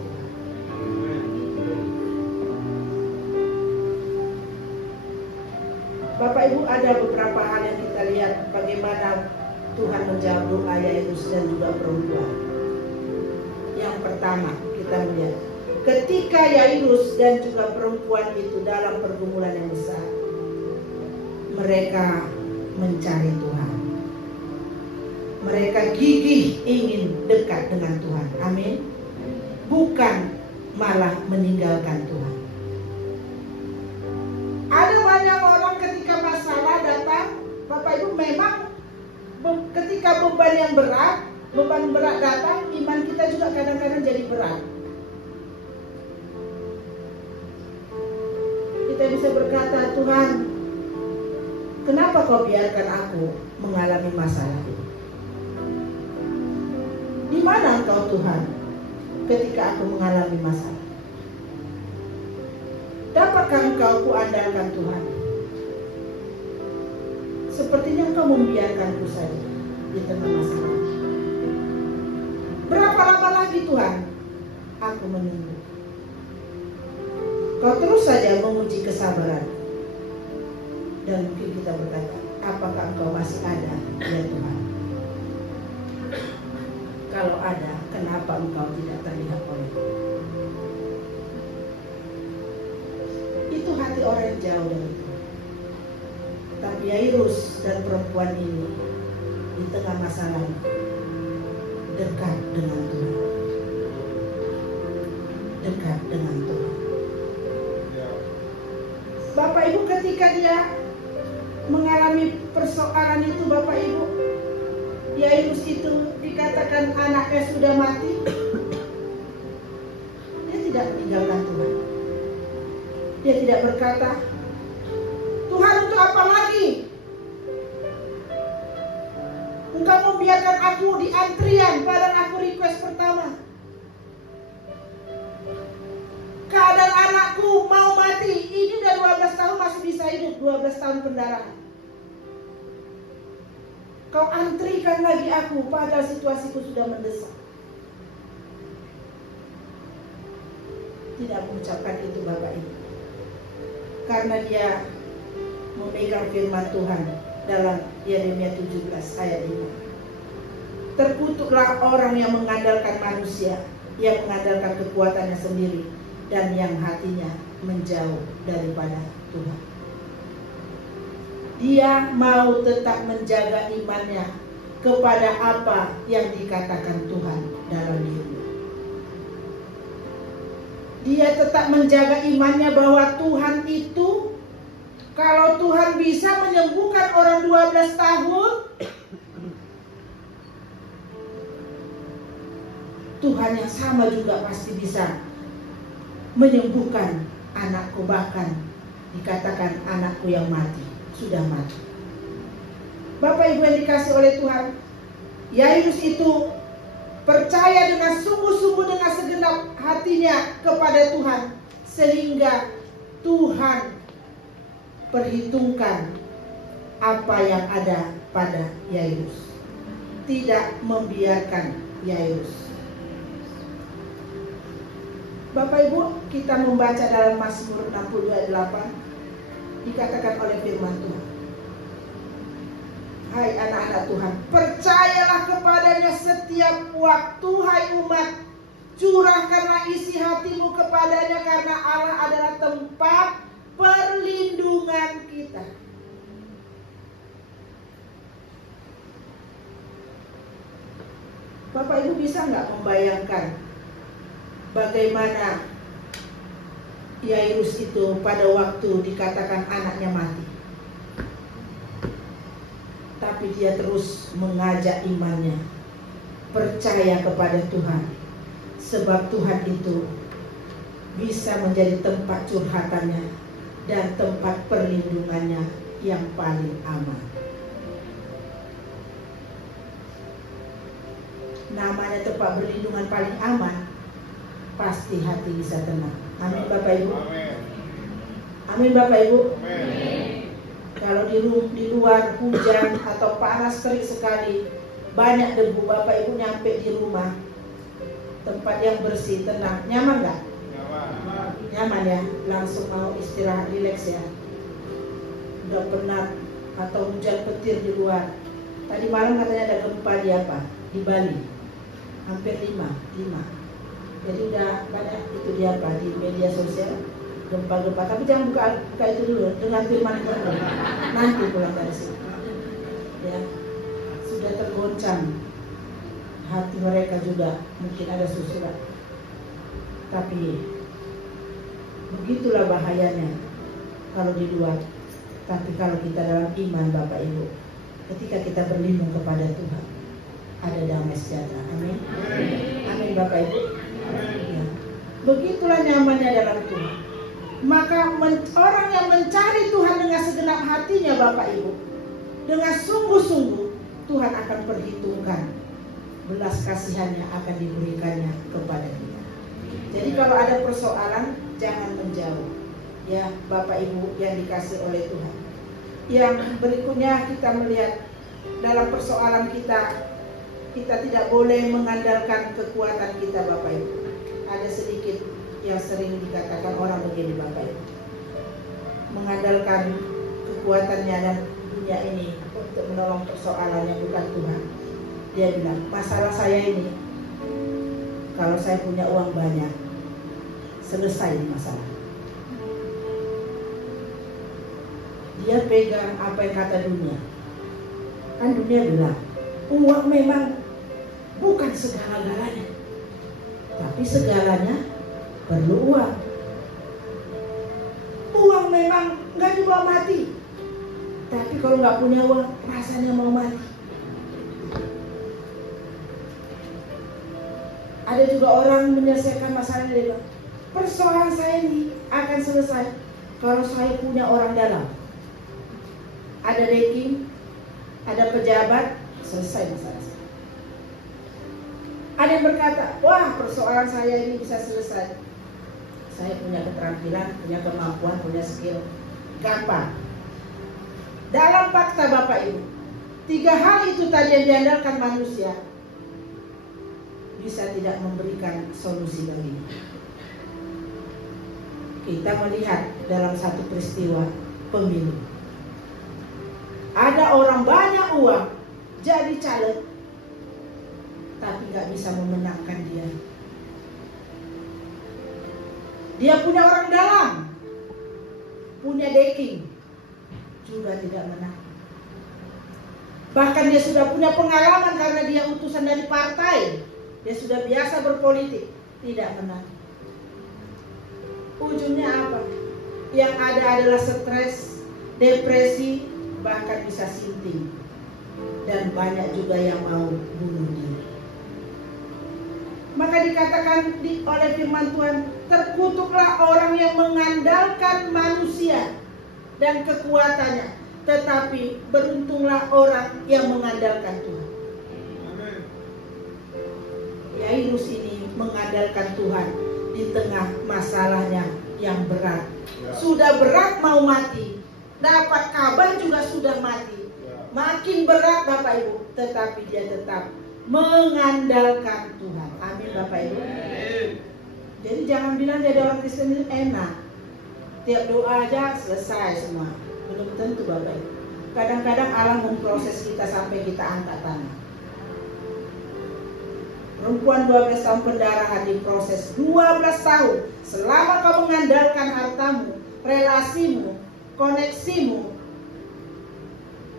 Bapak Ibu, ada beberapa hal yang kita lihat bagaimana Tuhan menjawab doa Yairus dan juga perempuan. Yang pertama kita melihat ketika Yairus dan juga perempuan itu dalam pergumulan yang besar, mereka mencari Tuhan. Mereka gigih ingin dekat dengan Tuhan. Amin. Bukan malah meninggalkan Tuhan. Ada banyak orang ketika masalah datang, Bapak Ibu, memang ketika beban yang beban berat datang, iman kita juga kadang-kadang jadi berat. Kita bisa berkata, Tuhan, kenapa kau biarkan aku mengalami masalah ini? Di mana engkau Tuhan ketika aku mengalami masalah? Dapatkah engkau kuandalkan Tuhan? Sepertinya engkau membiarkanku saja di tengah masalah. Berapa lama lagi Tuhan aku menunggu? Kau terus saja menguji kesabaran. Dan mungkin kita berkata, apakah engkau masih ada, ya Tuhan? Kalau ada, kenapa engkau tidak terlihat olehku? Itu hati orang yang jauh dari Tuhan. Tapi Yairus dan perempuan ini di tengah masalah dekat dengan Tuhan. Dekat dengan Tuhan. Bapak Ibu, ketika dia mengalami persoalan itu, Bapak Ibu, Yairus itu dikatakan anaknya sudah mati. Dia tidak meninggalkan Tuhan. Dia tidak berkata, Tuhan, untuk apa lagi Engkau membiarkan aku di antrian, padahal aku request pertama. Keadaan anakku mau mati. Ini udah 12 tahun masih bisa hidup, 12 tahun pendarahan. Kau antrikan lagi aku, padahal situasiku sudah mendesak. Tidak mengucapkan itu Bapak Ibu, karena dia memegang firman Tuhan dalam Yeremia 17 ayat 5. Terkutuklah orang yang mengandalkan manusia, yang mengandalkan kekuatannya sendiri, dan yang hatinya menjauh daripada Tuhan. Dia mau tetap menjaga imannya kepada apa yang dikatakan Tuhan dalam dirinya. Dia tetap menjaga imannya bahwa Tuhan itu, kalau Tuhan bisa menyembuhkan orang 12 tahun, Tuhan yang sama juga pasti bisa menyembuhkan anakku, bahkan dikatakan anakku yang mati, sudah mati. Bapak Ibu yang dikasih oleh Tuhan, Yairus itu percaya dengan sungguh-sungguh, dengan segenap hatinya kepada Tuhan, sehingga Tuhan perhitungkan apa yang ada pada Yairus, tidak membiarkan Yairus. Bapak Ibu, kita membaca dalam Mazmur 60 ayat 8, dikatakan oleh firman Tuhan, hai anak-anak Tuhan, percayalah kepadanya setiap waktu, hai umat, curahkanlah isi hatimu kepadanya, karena Allah adalah tempat perlindungan kita. Bapak Ibu bisa nggak membayangkan bagaimana Yairus itu pada waktu dikatakan anaknya mati, tapi dia terus mengajak imannya, percaya kepada Tuhan, sebab Tuhan itu bisa menjadi tempat curhatannya dan tempat perlindungannya yang paling aman. Namanya tempat perlindungan paling aman pasti hati bisa tenang. Amin Bapak Ibu. Amin. Amin Bapak Ibu. Amin. Kalau di luar hujan atau panas terik sekali, banyak debu, Bapak Ibu nyampe di rumah, tempat yang bersih, tenang, nyaman nggak? Nyaman. Nyaman ya, langsung mau istirahat, rileks ya. Udah penat atau hujan petir di luar. Tadi malam katanya ada gempa di apa? Di Bali, hampir 5. Jadi udah banyak itu di apa? Di media sosial gempa-gempa. Tapi jangan buka itu dulu, dengar firman Tuhan dulu. Nanti pulang dari situ. Ya, sudah tergoncang hati mereka juga, mungkin ada susulan. Tapi begitulah bahayanya kalau di luar. Tapi kalau kita dalam iman Bapak Ibu, ketika kita berlindung kepada Tuhan, ada damai sejahtera. Amin. Amin Bapak Ibu. Ya. Begitulah nyamannya dalam Tuhan. Maka orang yang mencari Tuhan dengan segenap hatinya Bapak Ibu, dengan sungguh-sungguh, Tuhan akan perhitungkan belas kasihannya akan diberikannya kepada kita. Jadi kalau ada persoalan, jangan menjauh. Ya Bapak Ibu yang dikasih oleh Tuhan. Yang berikutnya kita melihat dalam persoalan kita tidak boleh mengandalkan kekuatan kita Bapak Ibu. Ada sedikit yang sering dikatakan orang begini Bapak Ibu, mengandalkan kekuatannya dan dunia ini untuk menolong persoalannya, bukan Tuhan. Dia bilang, masalah saya ini, kalau saya punya uang banyak, selesai masalah. Dia pegang apa yang kata dunia. Kan dunia bilang, uang memang bukan segala-galanya, tapi segalanya perlu uang. Uang memang nggak dibawa mati, tapi kalau nggak punya uang, rasanya mau mati. Ada juga orang menyelesaikan masalah dia bilang, persoalan saya ini akan selesai kalau saya punya orang dalam. Ada ranking, ada pejabat, selesai masalah saya. Ada yang berkata, wah persoalan saya ini bisa selesai, saya punya keterampilan, punya kemampuan, punya skill, gampang. Dalam fakta Bapak Ibu, 3 hal itu tadi yang diandalkan manusia bisa tidak memberikan solusi baginya. Kita melihat dalam satu peristiwa pemilu, ada orang banyak uang jadi caleg, tapi nggak bisa memenangkan dia. Dia punya orang dalam, punya backing, juga tidak menang. Bahkan dia sudah punya pengalaman karena dia utusan dari partai, dia sudah biasa berpolitik, tidak menang. Ujungnya apa? Yang ada adalah stres, depresi, bahkan bisa sinting, dan banyak juga yang mau bunuh diri. Maka dikatakan oleh firman Tuhan, terkutuklah orang yang mengandalkan manusia dan kekuatannya, tetapi beruntunglah orang yang mengandalkan Tuhan. Yairus ini mengandalkan Tuhan di tengah masalahnya yang berat. Sudah berat mau mati, dapat kabar juga sudah mati. Makin berat Bapak Ibu, tetapi dia tetap mengandalkan Tuhan. Amin Bapak Ibu. Jadi jangan bilang jadi orang Kristen itu enak, tiap doa aja selesai semua. Belum tentu Bapak Ibu. Kadang-kadang Allah memproses kita sampai kita angkat tangan. Perempuan 12 tahun pendarahan diproses 12 tahun. Selama kau mengandalkan hartamu, relasimu, koneksimu,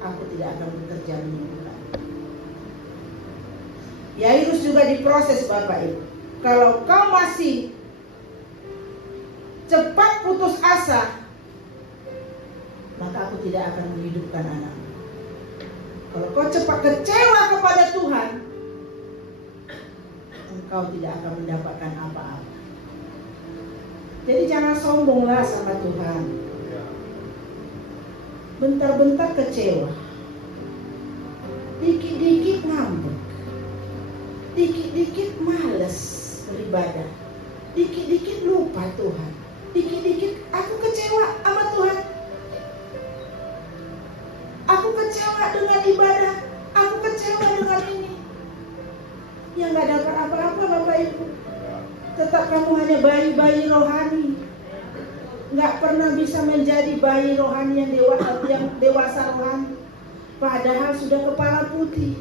aku tidak akan bekerja menyembuhkan. Yairus juga diproses Bapak Ibu. Kalau kau masih cepat putus asa, maka aku tidak akan menghidupkan anakmu. Kalau kau cepat kecewa kepada Tuhan, engkau tidak akan mendapatkan apa-apa. Jadi jangan sombonglah sama Tuhan. Bentar-bentar kecewa, dikit-dikit ngambek, dikit-dikit malas beribadah, Dikit-dikit lupa Tuhan. Dikit-dikit aku kecewa sama Tuhan. Aku kecewa dengan ibadah. Aku kecewa dengan ini. Yang gak dapat apa-apa Bapak Ibu. Tetap kamu hanya bayi-bayi rohani. Gak pernah bisa menjadi bayi rohani yang dewasa rohani. Padahal sudah kepala putih.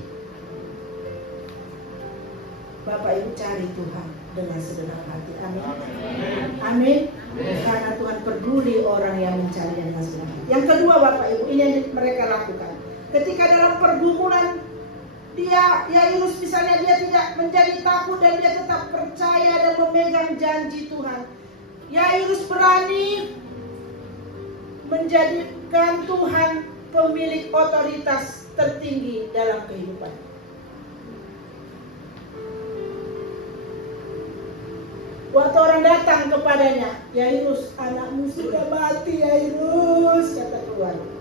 Bapak Ibu cari Tuhan dengan segenap hati. Amin. Amin. Karena Tuhan peduli orang yang mencari dengan segenap hati. Yang kedua Bapak Ibu, ini yang mereka lakukan. Ketika dalam pergumulan Yairus misalnya dia tidak menjadi takut dan dia tetap percaya dan memegang janji Tuhan. Yairus berani menjadikan Tuhan pemilik otoritas tertinggi dalam kehidupan. Waktu orang datang kepadanya, Yairus, anakmu sudah mati Yairus, kata keluarga.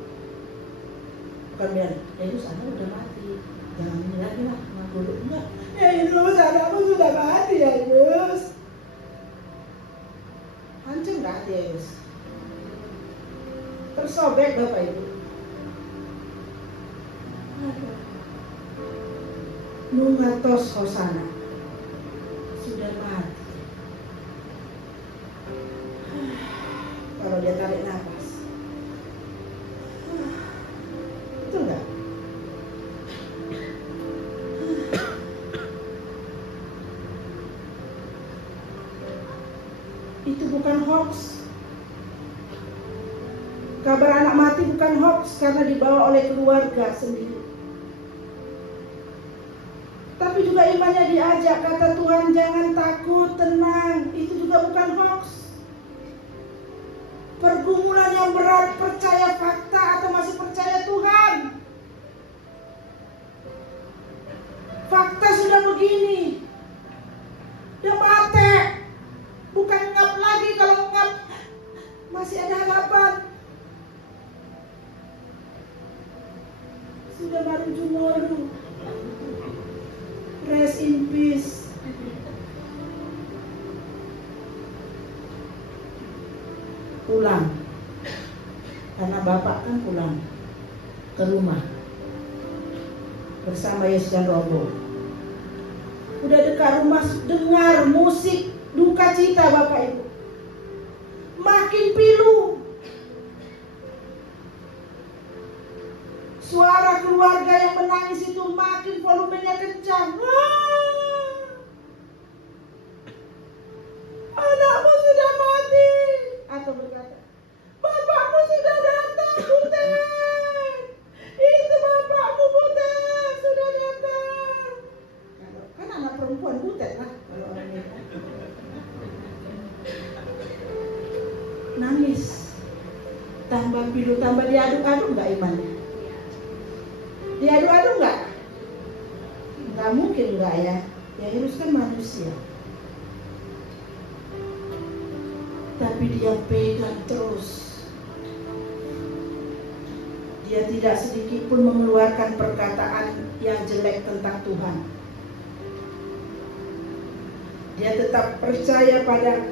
Bukan bilang, Yairus anakmu sudah mati, jangan ini lagi lah, ngaku dulu. Enggak, Yairus anakmu sudah mati Yairus. Hancur gak hati Yairus? Tersobek Bapak Ibu. Nungatos Hosana sudah mati. Kalau dia tarik nafas, itu enggak? Itu bukan hoax. Kabar anak mati bukan hoax karena dibawa oleh keluarga sendiri. Tapi juga imannya diajak, kata Tuhan jangan takut, tenang. Itu juga bukan hoax. Pergumulan yang berat, percaya fakta atau masih percaya Tuhan? Fakta sudah begini, udah mati. Bukan ngap lagi, kalau ngap masih ada harapan. Sudah baru tomorrow. Rest in peace. Pulang, karena bapak kan pulang ke rumah bersama Yesus dan Robo. Udah dekat rumah, dengar musik duka cita Bapak Ibu, makin pilu. Suara keluarga yang menangis itu makin volumenya kencang. Anakmu sudah mati. Atau berkata, bapakmu sudah datang, Butet. Itu bapakmu, Butet, sudah datang. Kan anak perempuan Butet lah kalau orang itu. Nangis, tambah pilu, tambah diaduk-aduk nggak imannya? Diaduk-aduk nggak? Nggak mungkin nggak ya? Yairus kan manusia. Tapi dia pegang terus. Dia tidak sedikit pun mengeluarkan perkataan yang jelek tentang Tuhan. Dia tetap percaya pada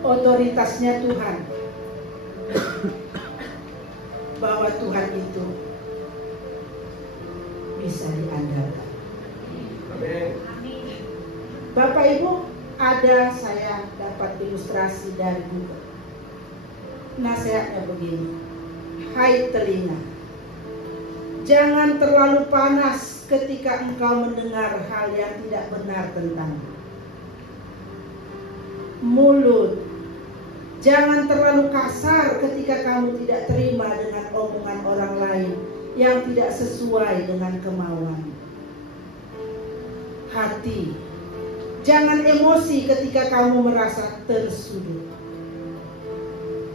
otoritasnya Tuhan, bahwa Tuhan itu bisa diandalkan. Bapak Ibu, ada saya dapat ilustrasi dari buku. Nasihatnya begini, hai telinga, jangan terlalu panas ketika engkau mendengar hal yang tidak benar tentangmu. Mulut, jangan terlalu kasar ketika kamu tidak terima dengan omongan orang lain yang tidak sesuai dengan kemauan. Hati, jangan emosi ketika kamu merasa tersudut.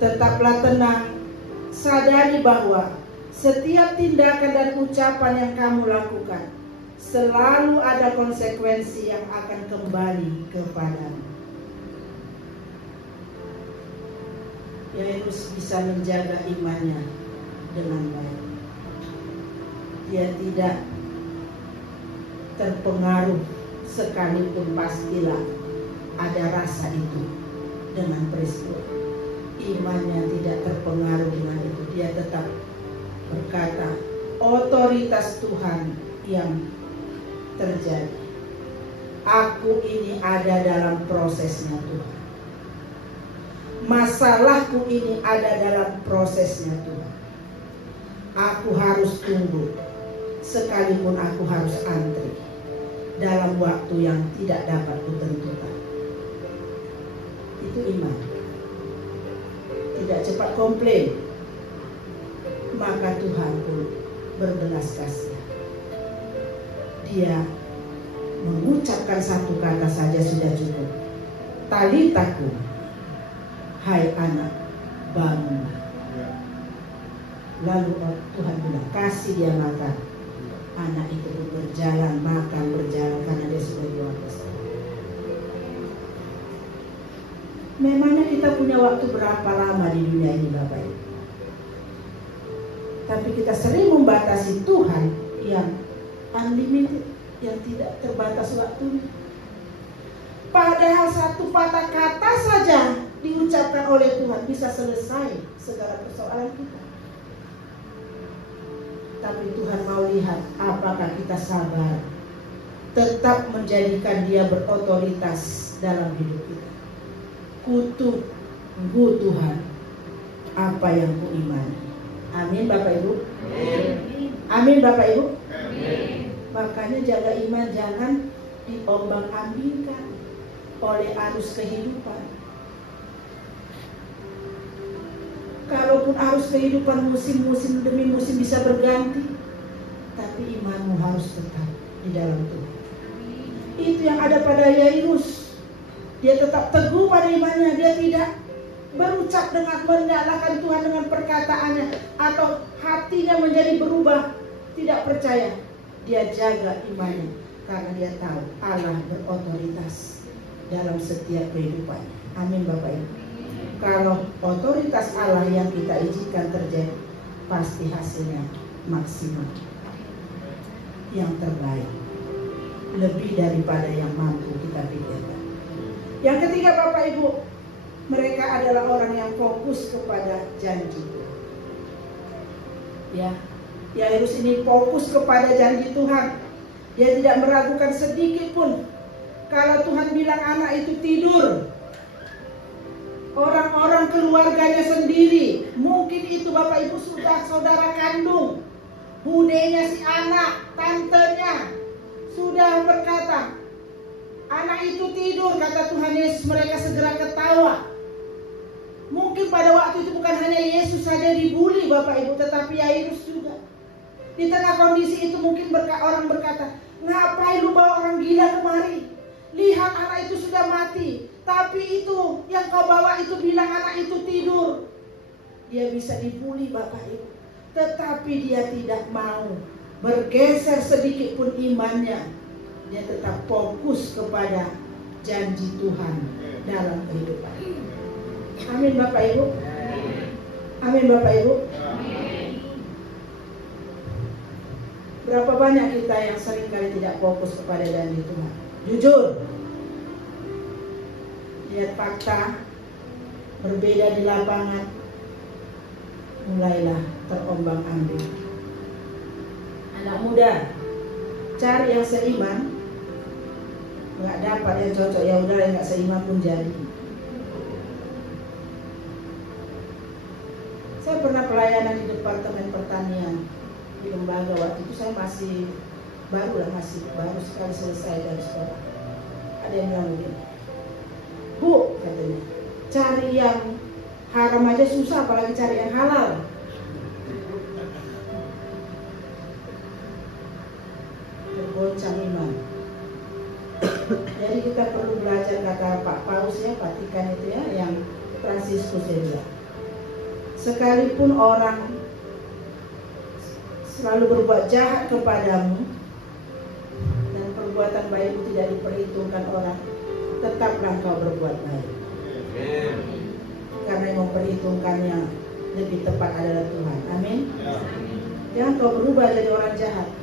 Tetaplah tenang, sadari bahwa setiap tindakan dan ucapan yang kamu lakukan selalu ada konsekuensi yang akan kembali kepadamu. Yairus bisa menjaga imannya dengan baik. Dia tidak terpengaruh sekalipun pastilah ada rasa itu dengan peristiwa. Imannya tidak terpengaruh dengan itu. Dia tetap berkata, otoritas Tuhan yang terjadi. Aku ini ada dalam prosesnya Tuhan. Masalahku ini ada dalam prosesnya Tuhan. Aku harus tunggu, sekalipun aku harus antri dalam waktu yang tidak dapat kutentukan. Itu iman. Tidak cepat komplain, maka Tuhan pun berbelas kasihan. Dia mengucapkan satu kata saja sudah cukup. Talitaku, hai anak, bangunlah. Lalu Tuhan bilang, kasih dia makan. Anak itu pun berjalan, makan, berjalan karena dia sudah dewasa. Memangnya kita punya waktu berapa lama di dunia ini, Bapak Ibu? Tapi kita sering membatasi Tuhan yang unlimited, yang tidak terbatas waktunya. Padahal satu patah kata saja diucapkan oleh Tuhan bisa selesai segala persoalan kita. Tapi Tuhan mau lihat apakah kita sabar, tetap menjadikan dia berotoritas dalam hidup kita. Kutuk engkau Tuhan apa yang ku imani. Amin Bapak Ibu. Amin Bapak Ibu. Makanya jaga iman, jangan diombang-ambingkan oleh arus kehidupan. Kalaupun arus kehidupan musim-musim demi musim bisa berganti, tapi imanmu harus tetap di dalam Tuhan. Itu yang ada pada Yairus. Dia tetap teguh pada imannya. Dia tidak berucap dengan menyalahkan Tuhan dengan perkataannya, atau hatinya menjadi berubah tidak percaya. Dia jaga imannya karena dia tahu Allah berotoritas dalam setiap kehidupan. Amin Bapak Ibu. Kalau otoritas Allah yang kita izinkan terjadi, pasti hasilnya maksimal, yang terbaik, lebih daripada yang mampu kita pikirkan. Yang ketiga Bapak Ibu, mereka adalah orang yang fokus kepada janji. Ya, Yairus ini fokus kepada janji Tuhan. Dia tidak meragukan sedikit pun. Kalau Tuhan bilang anak itu tidur, orang-orang keluarganya sendiri, mungkin itu Bapak Ibu sudah saudara kandung, budenya si anak, tantenya, sudah berkata, anak itu tidur, kata Tuhan Yesus, mereka segera ketawa. Mungkin pada waktu itu bukan hanya Yesus saja dibully Bapak Ibu, tetapi Yairus juga. Di tengah kondisi itu mungkin orang berkata, ngapain lu bawa orang gila kemari? Lihat anak itu sudah mati. Tapi itu yang kau bawa itu bilang anak itu tidur. Dia bisa dibully Bapak Ibu, tetapi dia tidak mau bergeser sedikit pun imannya. Dia tetap fokus kepada janji Tuhan dalam kehidupan. Amin Bapak Ibu. Amin Bapak Ibu. Berapa banyak kita yang seringkali tidak fokus kepada janji Tuhan? Jujur. Lihat fakta, berbeda di lapangan, mulailah terombang-ambing. Anak muda, cari yang seiman, nggak dapat yang cocok, ya udah yang nggak seiman pun jadi. Saya pernah pelayanan di Departemen Pertanian di lembaga. Waktu itu saya masih baru sekali selesai dari sekolah. Ada yang bilang begini, Bu, katanya, cari yang haram aja susah, apalagi cari yang halal. Tergoncang iman. Jadi kita perlu belajar kata Pak Paus ya, Vatikan itu ya, yang Fransiskus ya. Sekalipun orang selalu berbuat jahat kepadamu dan perbuatan baikmu tidak diperhitungkan orang, tetaplah kau berbuat baik. Karena yang memperhitungkannya lebih tepat adalah Tuhan. Amin. Jangan kau berubah jadi orang jahat,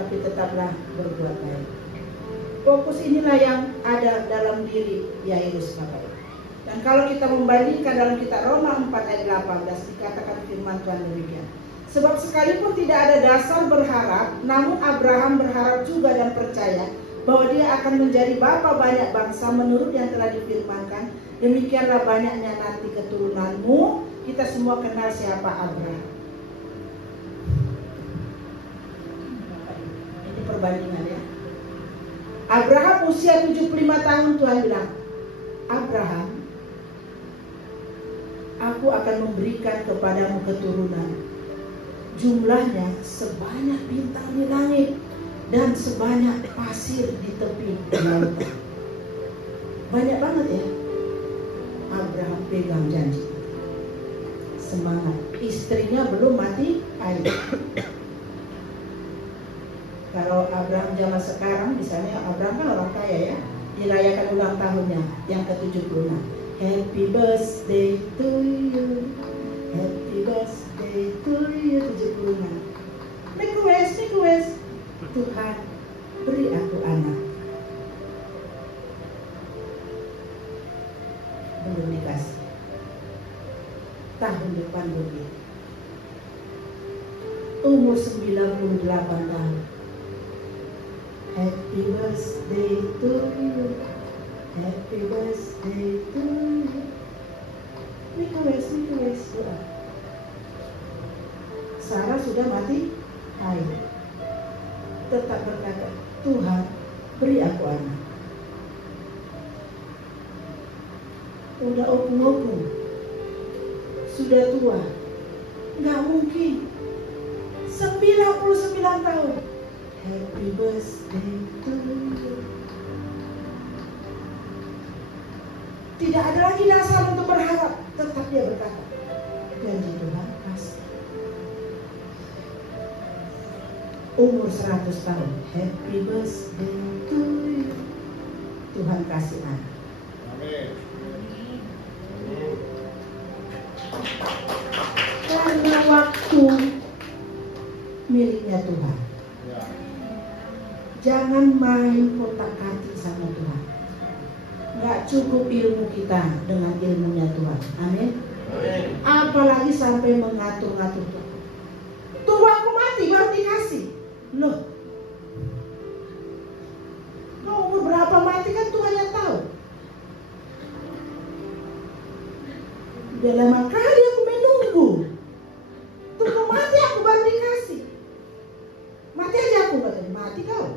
tapi tetaplah berbuat baik. Fokus inilah yang ada dalam diri Yairus, Bapak Ibu. Dan kalau kita membandingkan dalam kitab Roma 4 ayat 18 dikatakan firman Tuhan demikian. Sebab sekalipun tidak ada dasar berharap, namun Abraham berharap juga dan percaya bahwa dia akan menjadi bapa banyak bangsa menurut yang telah difirmankan. Demikianlah banyaknya nanti keturunanmu. Kita semua kenal siapa Abraham. Ini perbandingan ya. Abraham usia 75 tahun, Tuhan bilang, Abraham, aku akan memberikan kepadamu keturunan. Jumlahnya sebanyak bintang di langit dan sebanyak pasir di tepi laut. Banyak banget ya. Abraham pegang janji. Semangat. Istrinya belum mati air. Kalau Abraham zaman sekarang, misalnya Abraham kan orang kaya ya, dirayakan ulang tahunnya yang ke-76. Happy birthday to you, happy birthday to you, 76. Make a wish, Tuhan beri aku anak. Belum dikasih. Tahun depan begitu. Umur 98 tahun. Happy birthday to you, happy birthday to you. Make a wish, doa. Sarah sudah mati air. Tetap berkata, Tuhan beri aku anak. Udah opung-opung, sudah tua, nggak mungkin. 99 tahun. Happy birthday to you. Tidak ada lagi dasar untuk berharap. Tetap dia berkata, janji Tuhan pasti. Umur 100 tahun. Happy birthday to you. Tuhan kasih anak. Amin. Karena waktu miliknya Tuhan. Ya. Jangan main kotak-katik sama Tuhan. Gak cukup ilmu kita dengan ilmunya Tuhan. Amin. Amin. Apalagi sampai mengatur-ngatur Tuhan. Tunggu aku mati baru dikasih. Loh, mau umur berapa mati kan Tuhan yang tahu. Udah lama kali aku menunggu. Tunggu mati aku baru dikasih. Mati aja aku katanya. Mati kau.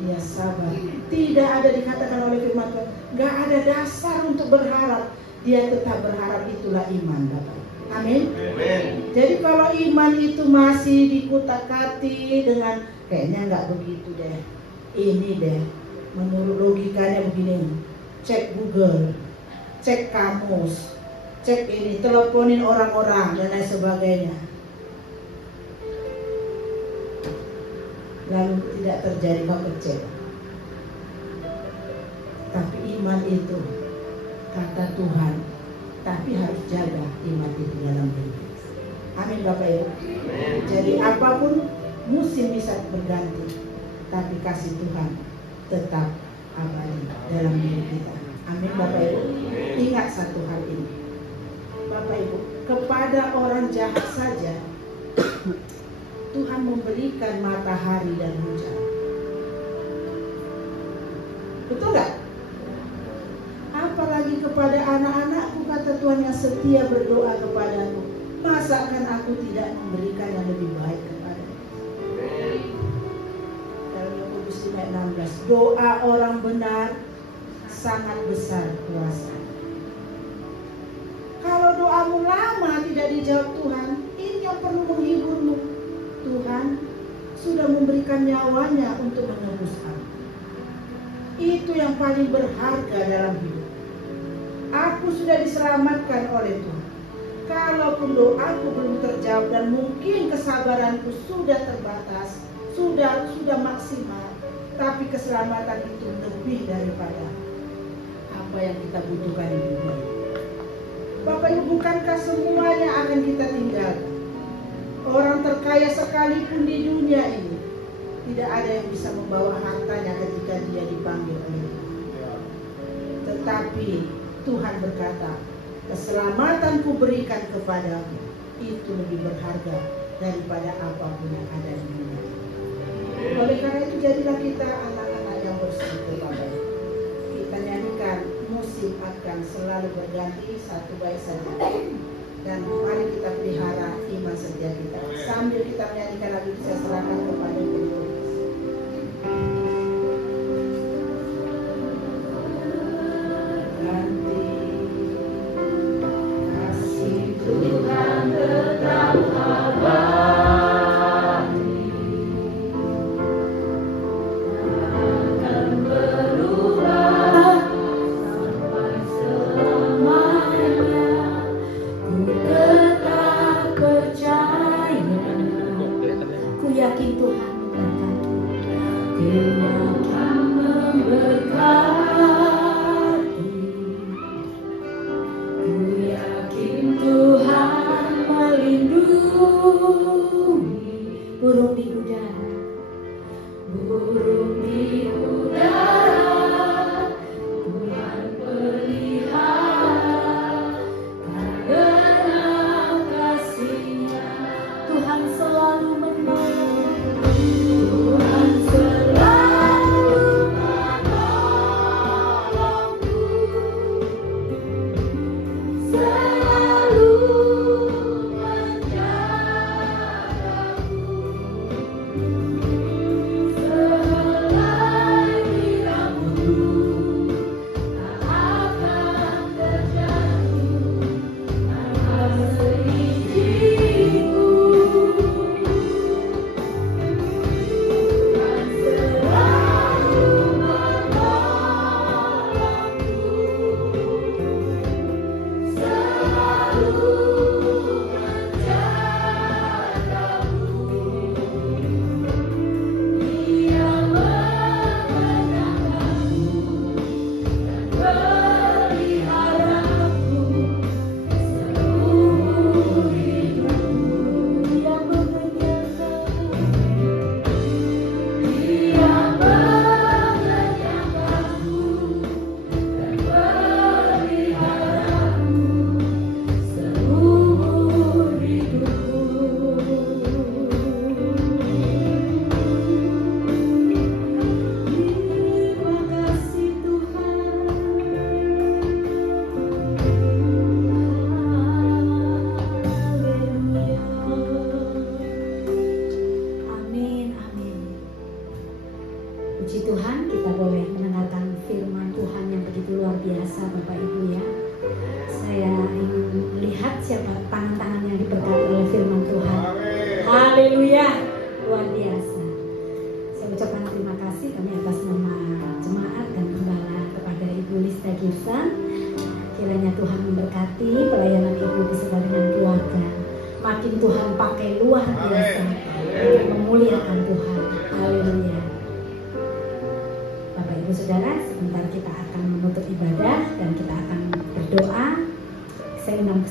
Dia sabar. Tidak ada dikatakan oleh firman Tuhan. Gak ada dasar untuk berharap. Dia tetap berharap, itulah iman, Bapak. Amin. Amin. Jadi kalau iman itu masih dikutak-katik dengan kayaknya nggak begitu deh. Ini deh. Menurut logikanya begini. Cek Google, cek kamus, cek ini, teleponin orang-orang dan lain sebagainya. Lalu tidak terjadi, kau kecewa. Tapi iman itu kata Tuhan, tapi harus jaga iman itu dalam diri. Amin Bapak Ibu. Jadi apapun musim bisa berganti, tapi kasih Tuhan tetap abadi dalam diri kita. Amin Bapak Ibu. Ingat satu hal ini, Bapak Ibu, kepada orang jahat saja Tuhan memberikan matahari dan hujan. Betul nggak? Apalagi kepada anak-anakku, kata Tuhan, yang setia berdoa kepadaku. Masa akan aku tidak memberikan yang lebih baik kepadamu? Dalam Yakobus 5:16, doa orang benar sangat besar kuasa. Kalau doamu lama tidak dijawab Tuhan, ini yang perlu menghiburmu. Tuhan sudah memberikan nyawanya untuk menebus aku. Itu yang paling berharga dalam hidup. Aku sudah diselamatkan oleh Tuhan. Kalaupun doaku belum terjawab dan mungkin kesabaranku sudah terbatas, sudah maksimal, tapi keselamatan itu lebih daripada apa yang kita butuhkan di dunia. Bapak Ibu, bukankah semuanya akan kita tinggalkan? Orang terkaya sekalipun di dunia ini, tidak ada yang bisa membawa hartanya ketika dia dipanggil oleh Tuhan. Tetapi Tuhan berkata, keselamatan kuberikan kepadamu, itu lebih berharga daripada apapun yang ada di dunia. Oleh karena itu, jadilah kita anak-anak yang bersekutu kepada-Nya. Kita nyanyikan, musim akan selalu berganti, satu baik saja. Dan mari kita pelihara iman setia kita. Sambil kita menyanyikan lagu, saya serahkan kepada Tuhan.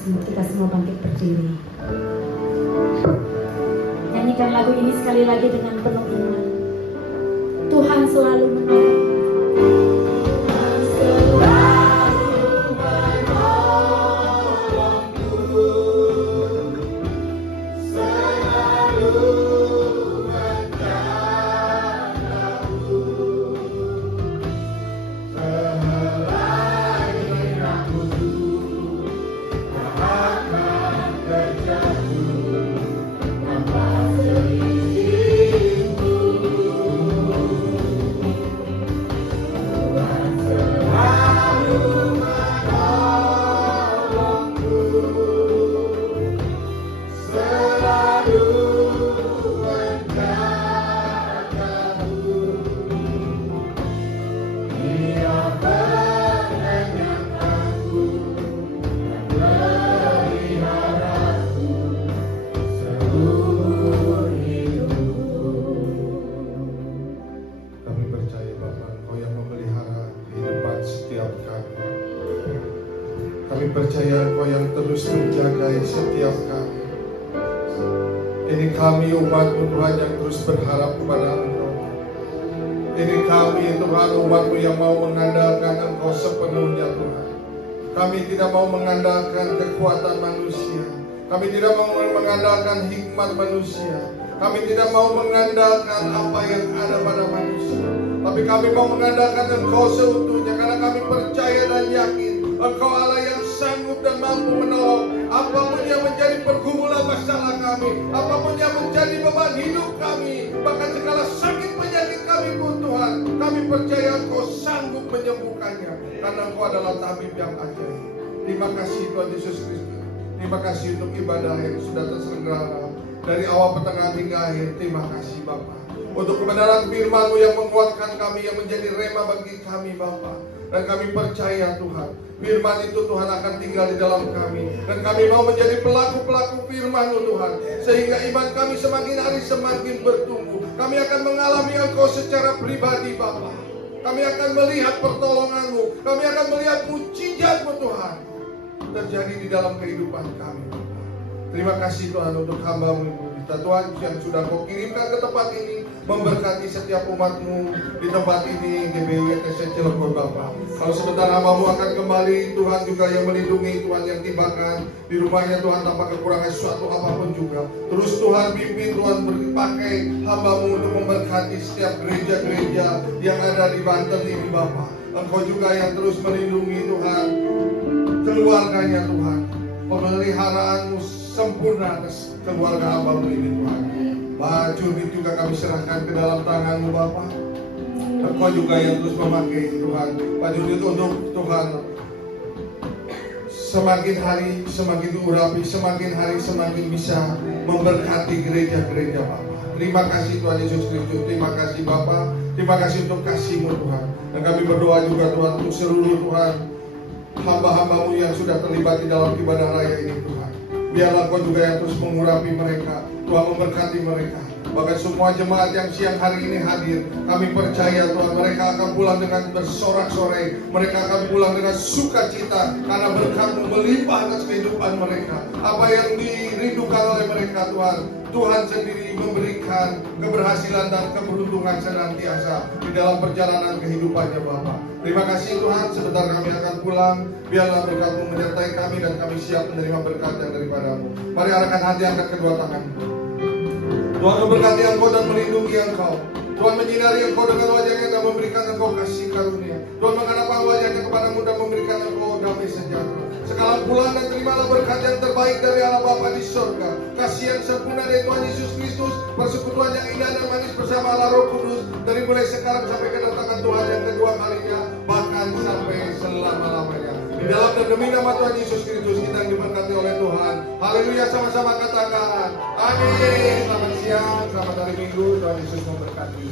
Kita semua bangkit berdiri. Nyanyikan lagu ini sekali lagi dengan penuh iman. Tuhan selalu menolong. Kami percaya Engkau yang terus menjaga setiap kami. Ini kami umat-Mu Tuhan yang terus berharap kepada Engkau. Ini kami Tuhan umat-Mu yang mau mengandalkan Engkau sepenuhnya Tuhan. Kami tidak mau mengandalkan kekuatan manusia. Kami tidak mau mengandalkan hikmat manusia. Kami tidak mau mengandalkan apa yang ada pada manusia. Tapi kami mau mengandalkan Engkau seutuhnya. Karena kami percaya dan yakin Engkau Allah yang sanggup dan mampu menolong apapun yang menjadi pergumulan masalah kami, apapun yang menjadi beban hidup kami, bahkan segala sakit penyakit kami pun Tuhan, kami percaya Engkau sanggup menyembuhkannya, karena Engkau adalah tabib yang ajaib. Terima kasih Tuhan Yesus Kristus. Terima kasih untuk ibadah yang sudah terselenggara dari awal, pertengahan hingga akhir. Terima kasih Bapa untuk kebenaran firman-Mu yang menguatkan kami, yang menjadi rema bagi kami Bapa. Dan kami percaya Tuhan, firman itu Tuhan akan tinggal di dalam kami. Dan kami mau menjadi pelaku-pelaku firman-Mu Tuhan, sehingga iman kami semakin hari semakin bertumbuh. Kami akan mengalami Engkau secara pribadi Bapa. Kami akan melihat pertolongan-Mu, kami akan melihat mujizat-Mu Tuhan terjadi di dalam kehidupan kami Bapa. Terima kasih Tuhan untuk hamba-Mu Tuhan yang sudah Kau kirimkan ke tempat ini, memberkati setiap umat-Mu di tempat ini, GBW TC Cilegon Bapa. Kalau sebentar hamba-Mu akan kembali, Tuhan juga yang melindungi, Tuhan yang tibakan di rumahnya Tuhan tanpa kekurangan suatu apapun juga. Terus Tuhan pimpin, Tuhan berpakai hamba-Mu untuk memberkati setiap gereja-gereja yang ada di Banten ini Bapa. Engkau juga yang terus melindungi Tuhan keluarganya Tuhan. Pemeliharaan-Mu sempurna atas keluarga hamba-Mu ini Tuhan. Baju ini juga kami serahkan ke dalam tangan-Mu Bapa. Engkau juga yang terus memakai Tuhan baju itu untuk Tuhan semakin hari semakin diurapi, semakin hari semakin bisa memberkati gereja-gereja Bapa. Terima kasih Tuhan Yesus Kristus. Terima kasih Bapa. Terima kasih untuk kasih-Mu Tuhan. Dan kami berdoa juga Tuhan untuk seluruh Tuhan hamba-hamba-Mu yang sudah terlibat di dalam ibadah raya ini Tuhan. Biarlah Kau juga yang terus mengurapi mereka, Tuhan memberkati mereka. Bahkan semua jemaat yang siang hari ini hadir, kami percaya Tuhan mereka akan pulang dengan bersorak-sorai. Mereka akan pulang dengan sukacita karena berkat-Mu melimpah atas kehidupan mereka. Apa yang dirindukan oleh mereka Tuhan, Tuhan sendiri memberikan keberhasilan dan keberuntungan senantiasa di dalam perjalanan kehidupannya Bapa. Terima kasih Tuhan, sebentar kami akan pulang. Biarlah berkat-Mu menyertai kami dan kami siap menerima berkat yang daripada-Mu. Mari arahkan hati, angkat kedua tangan. Tuhan memberkati Engkau dan melindungi Engkau. Tuhan menyinari Engkau dengan wajahnya dan memberikan Engkau kasih karunia. Tuhan menghadapkan wajahnya kepadamu dan memberikan Engkau damai sejahtera. Sekarang pulang dan terimalah berkat yang terbaik dari Allah Bapa di surga. Kasih yang sempurna dari Tuhan Yesus Kristus, persekutuan yang indah dan manis bersama Allah Roh Kudus, dari mulai sekarang sampai kedatangan Tuhan yang kedua kalinya, bahkan sampai selama-lamanya. Di dalam dan demi nama Tuhan Yesus Kristus kita diberkati oleh Tuhan. Haleluya, sama-sama katakan amin. Selamat siang, selamat hari Minggu. Tuhan Yesus memberkati.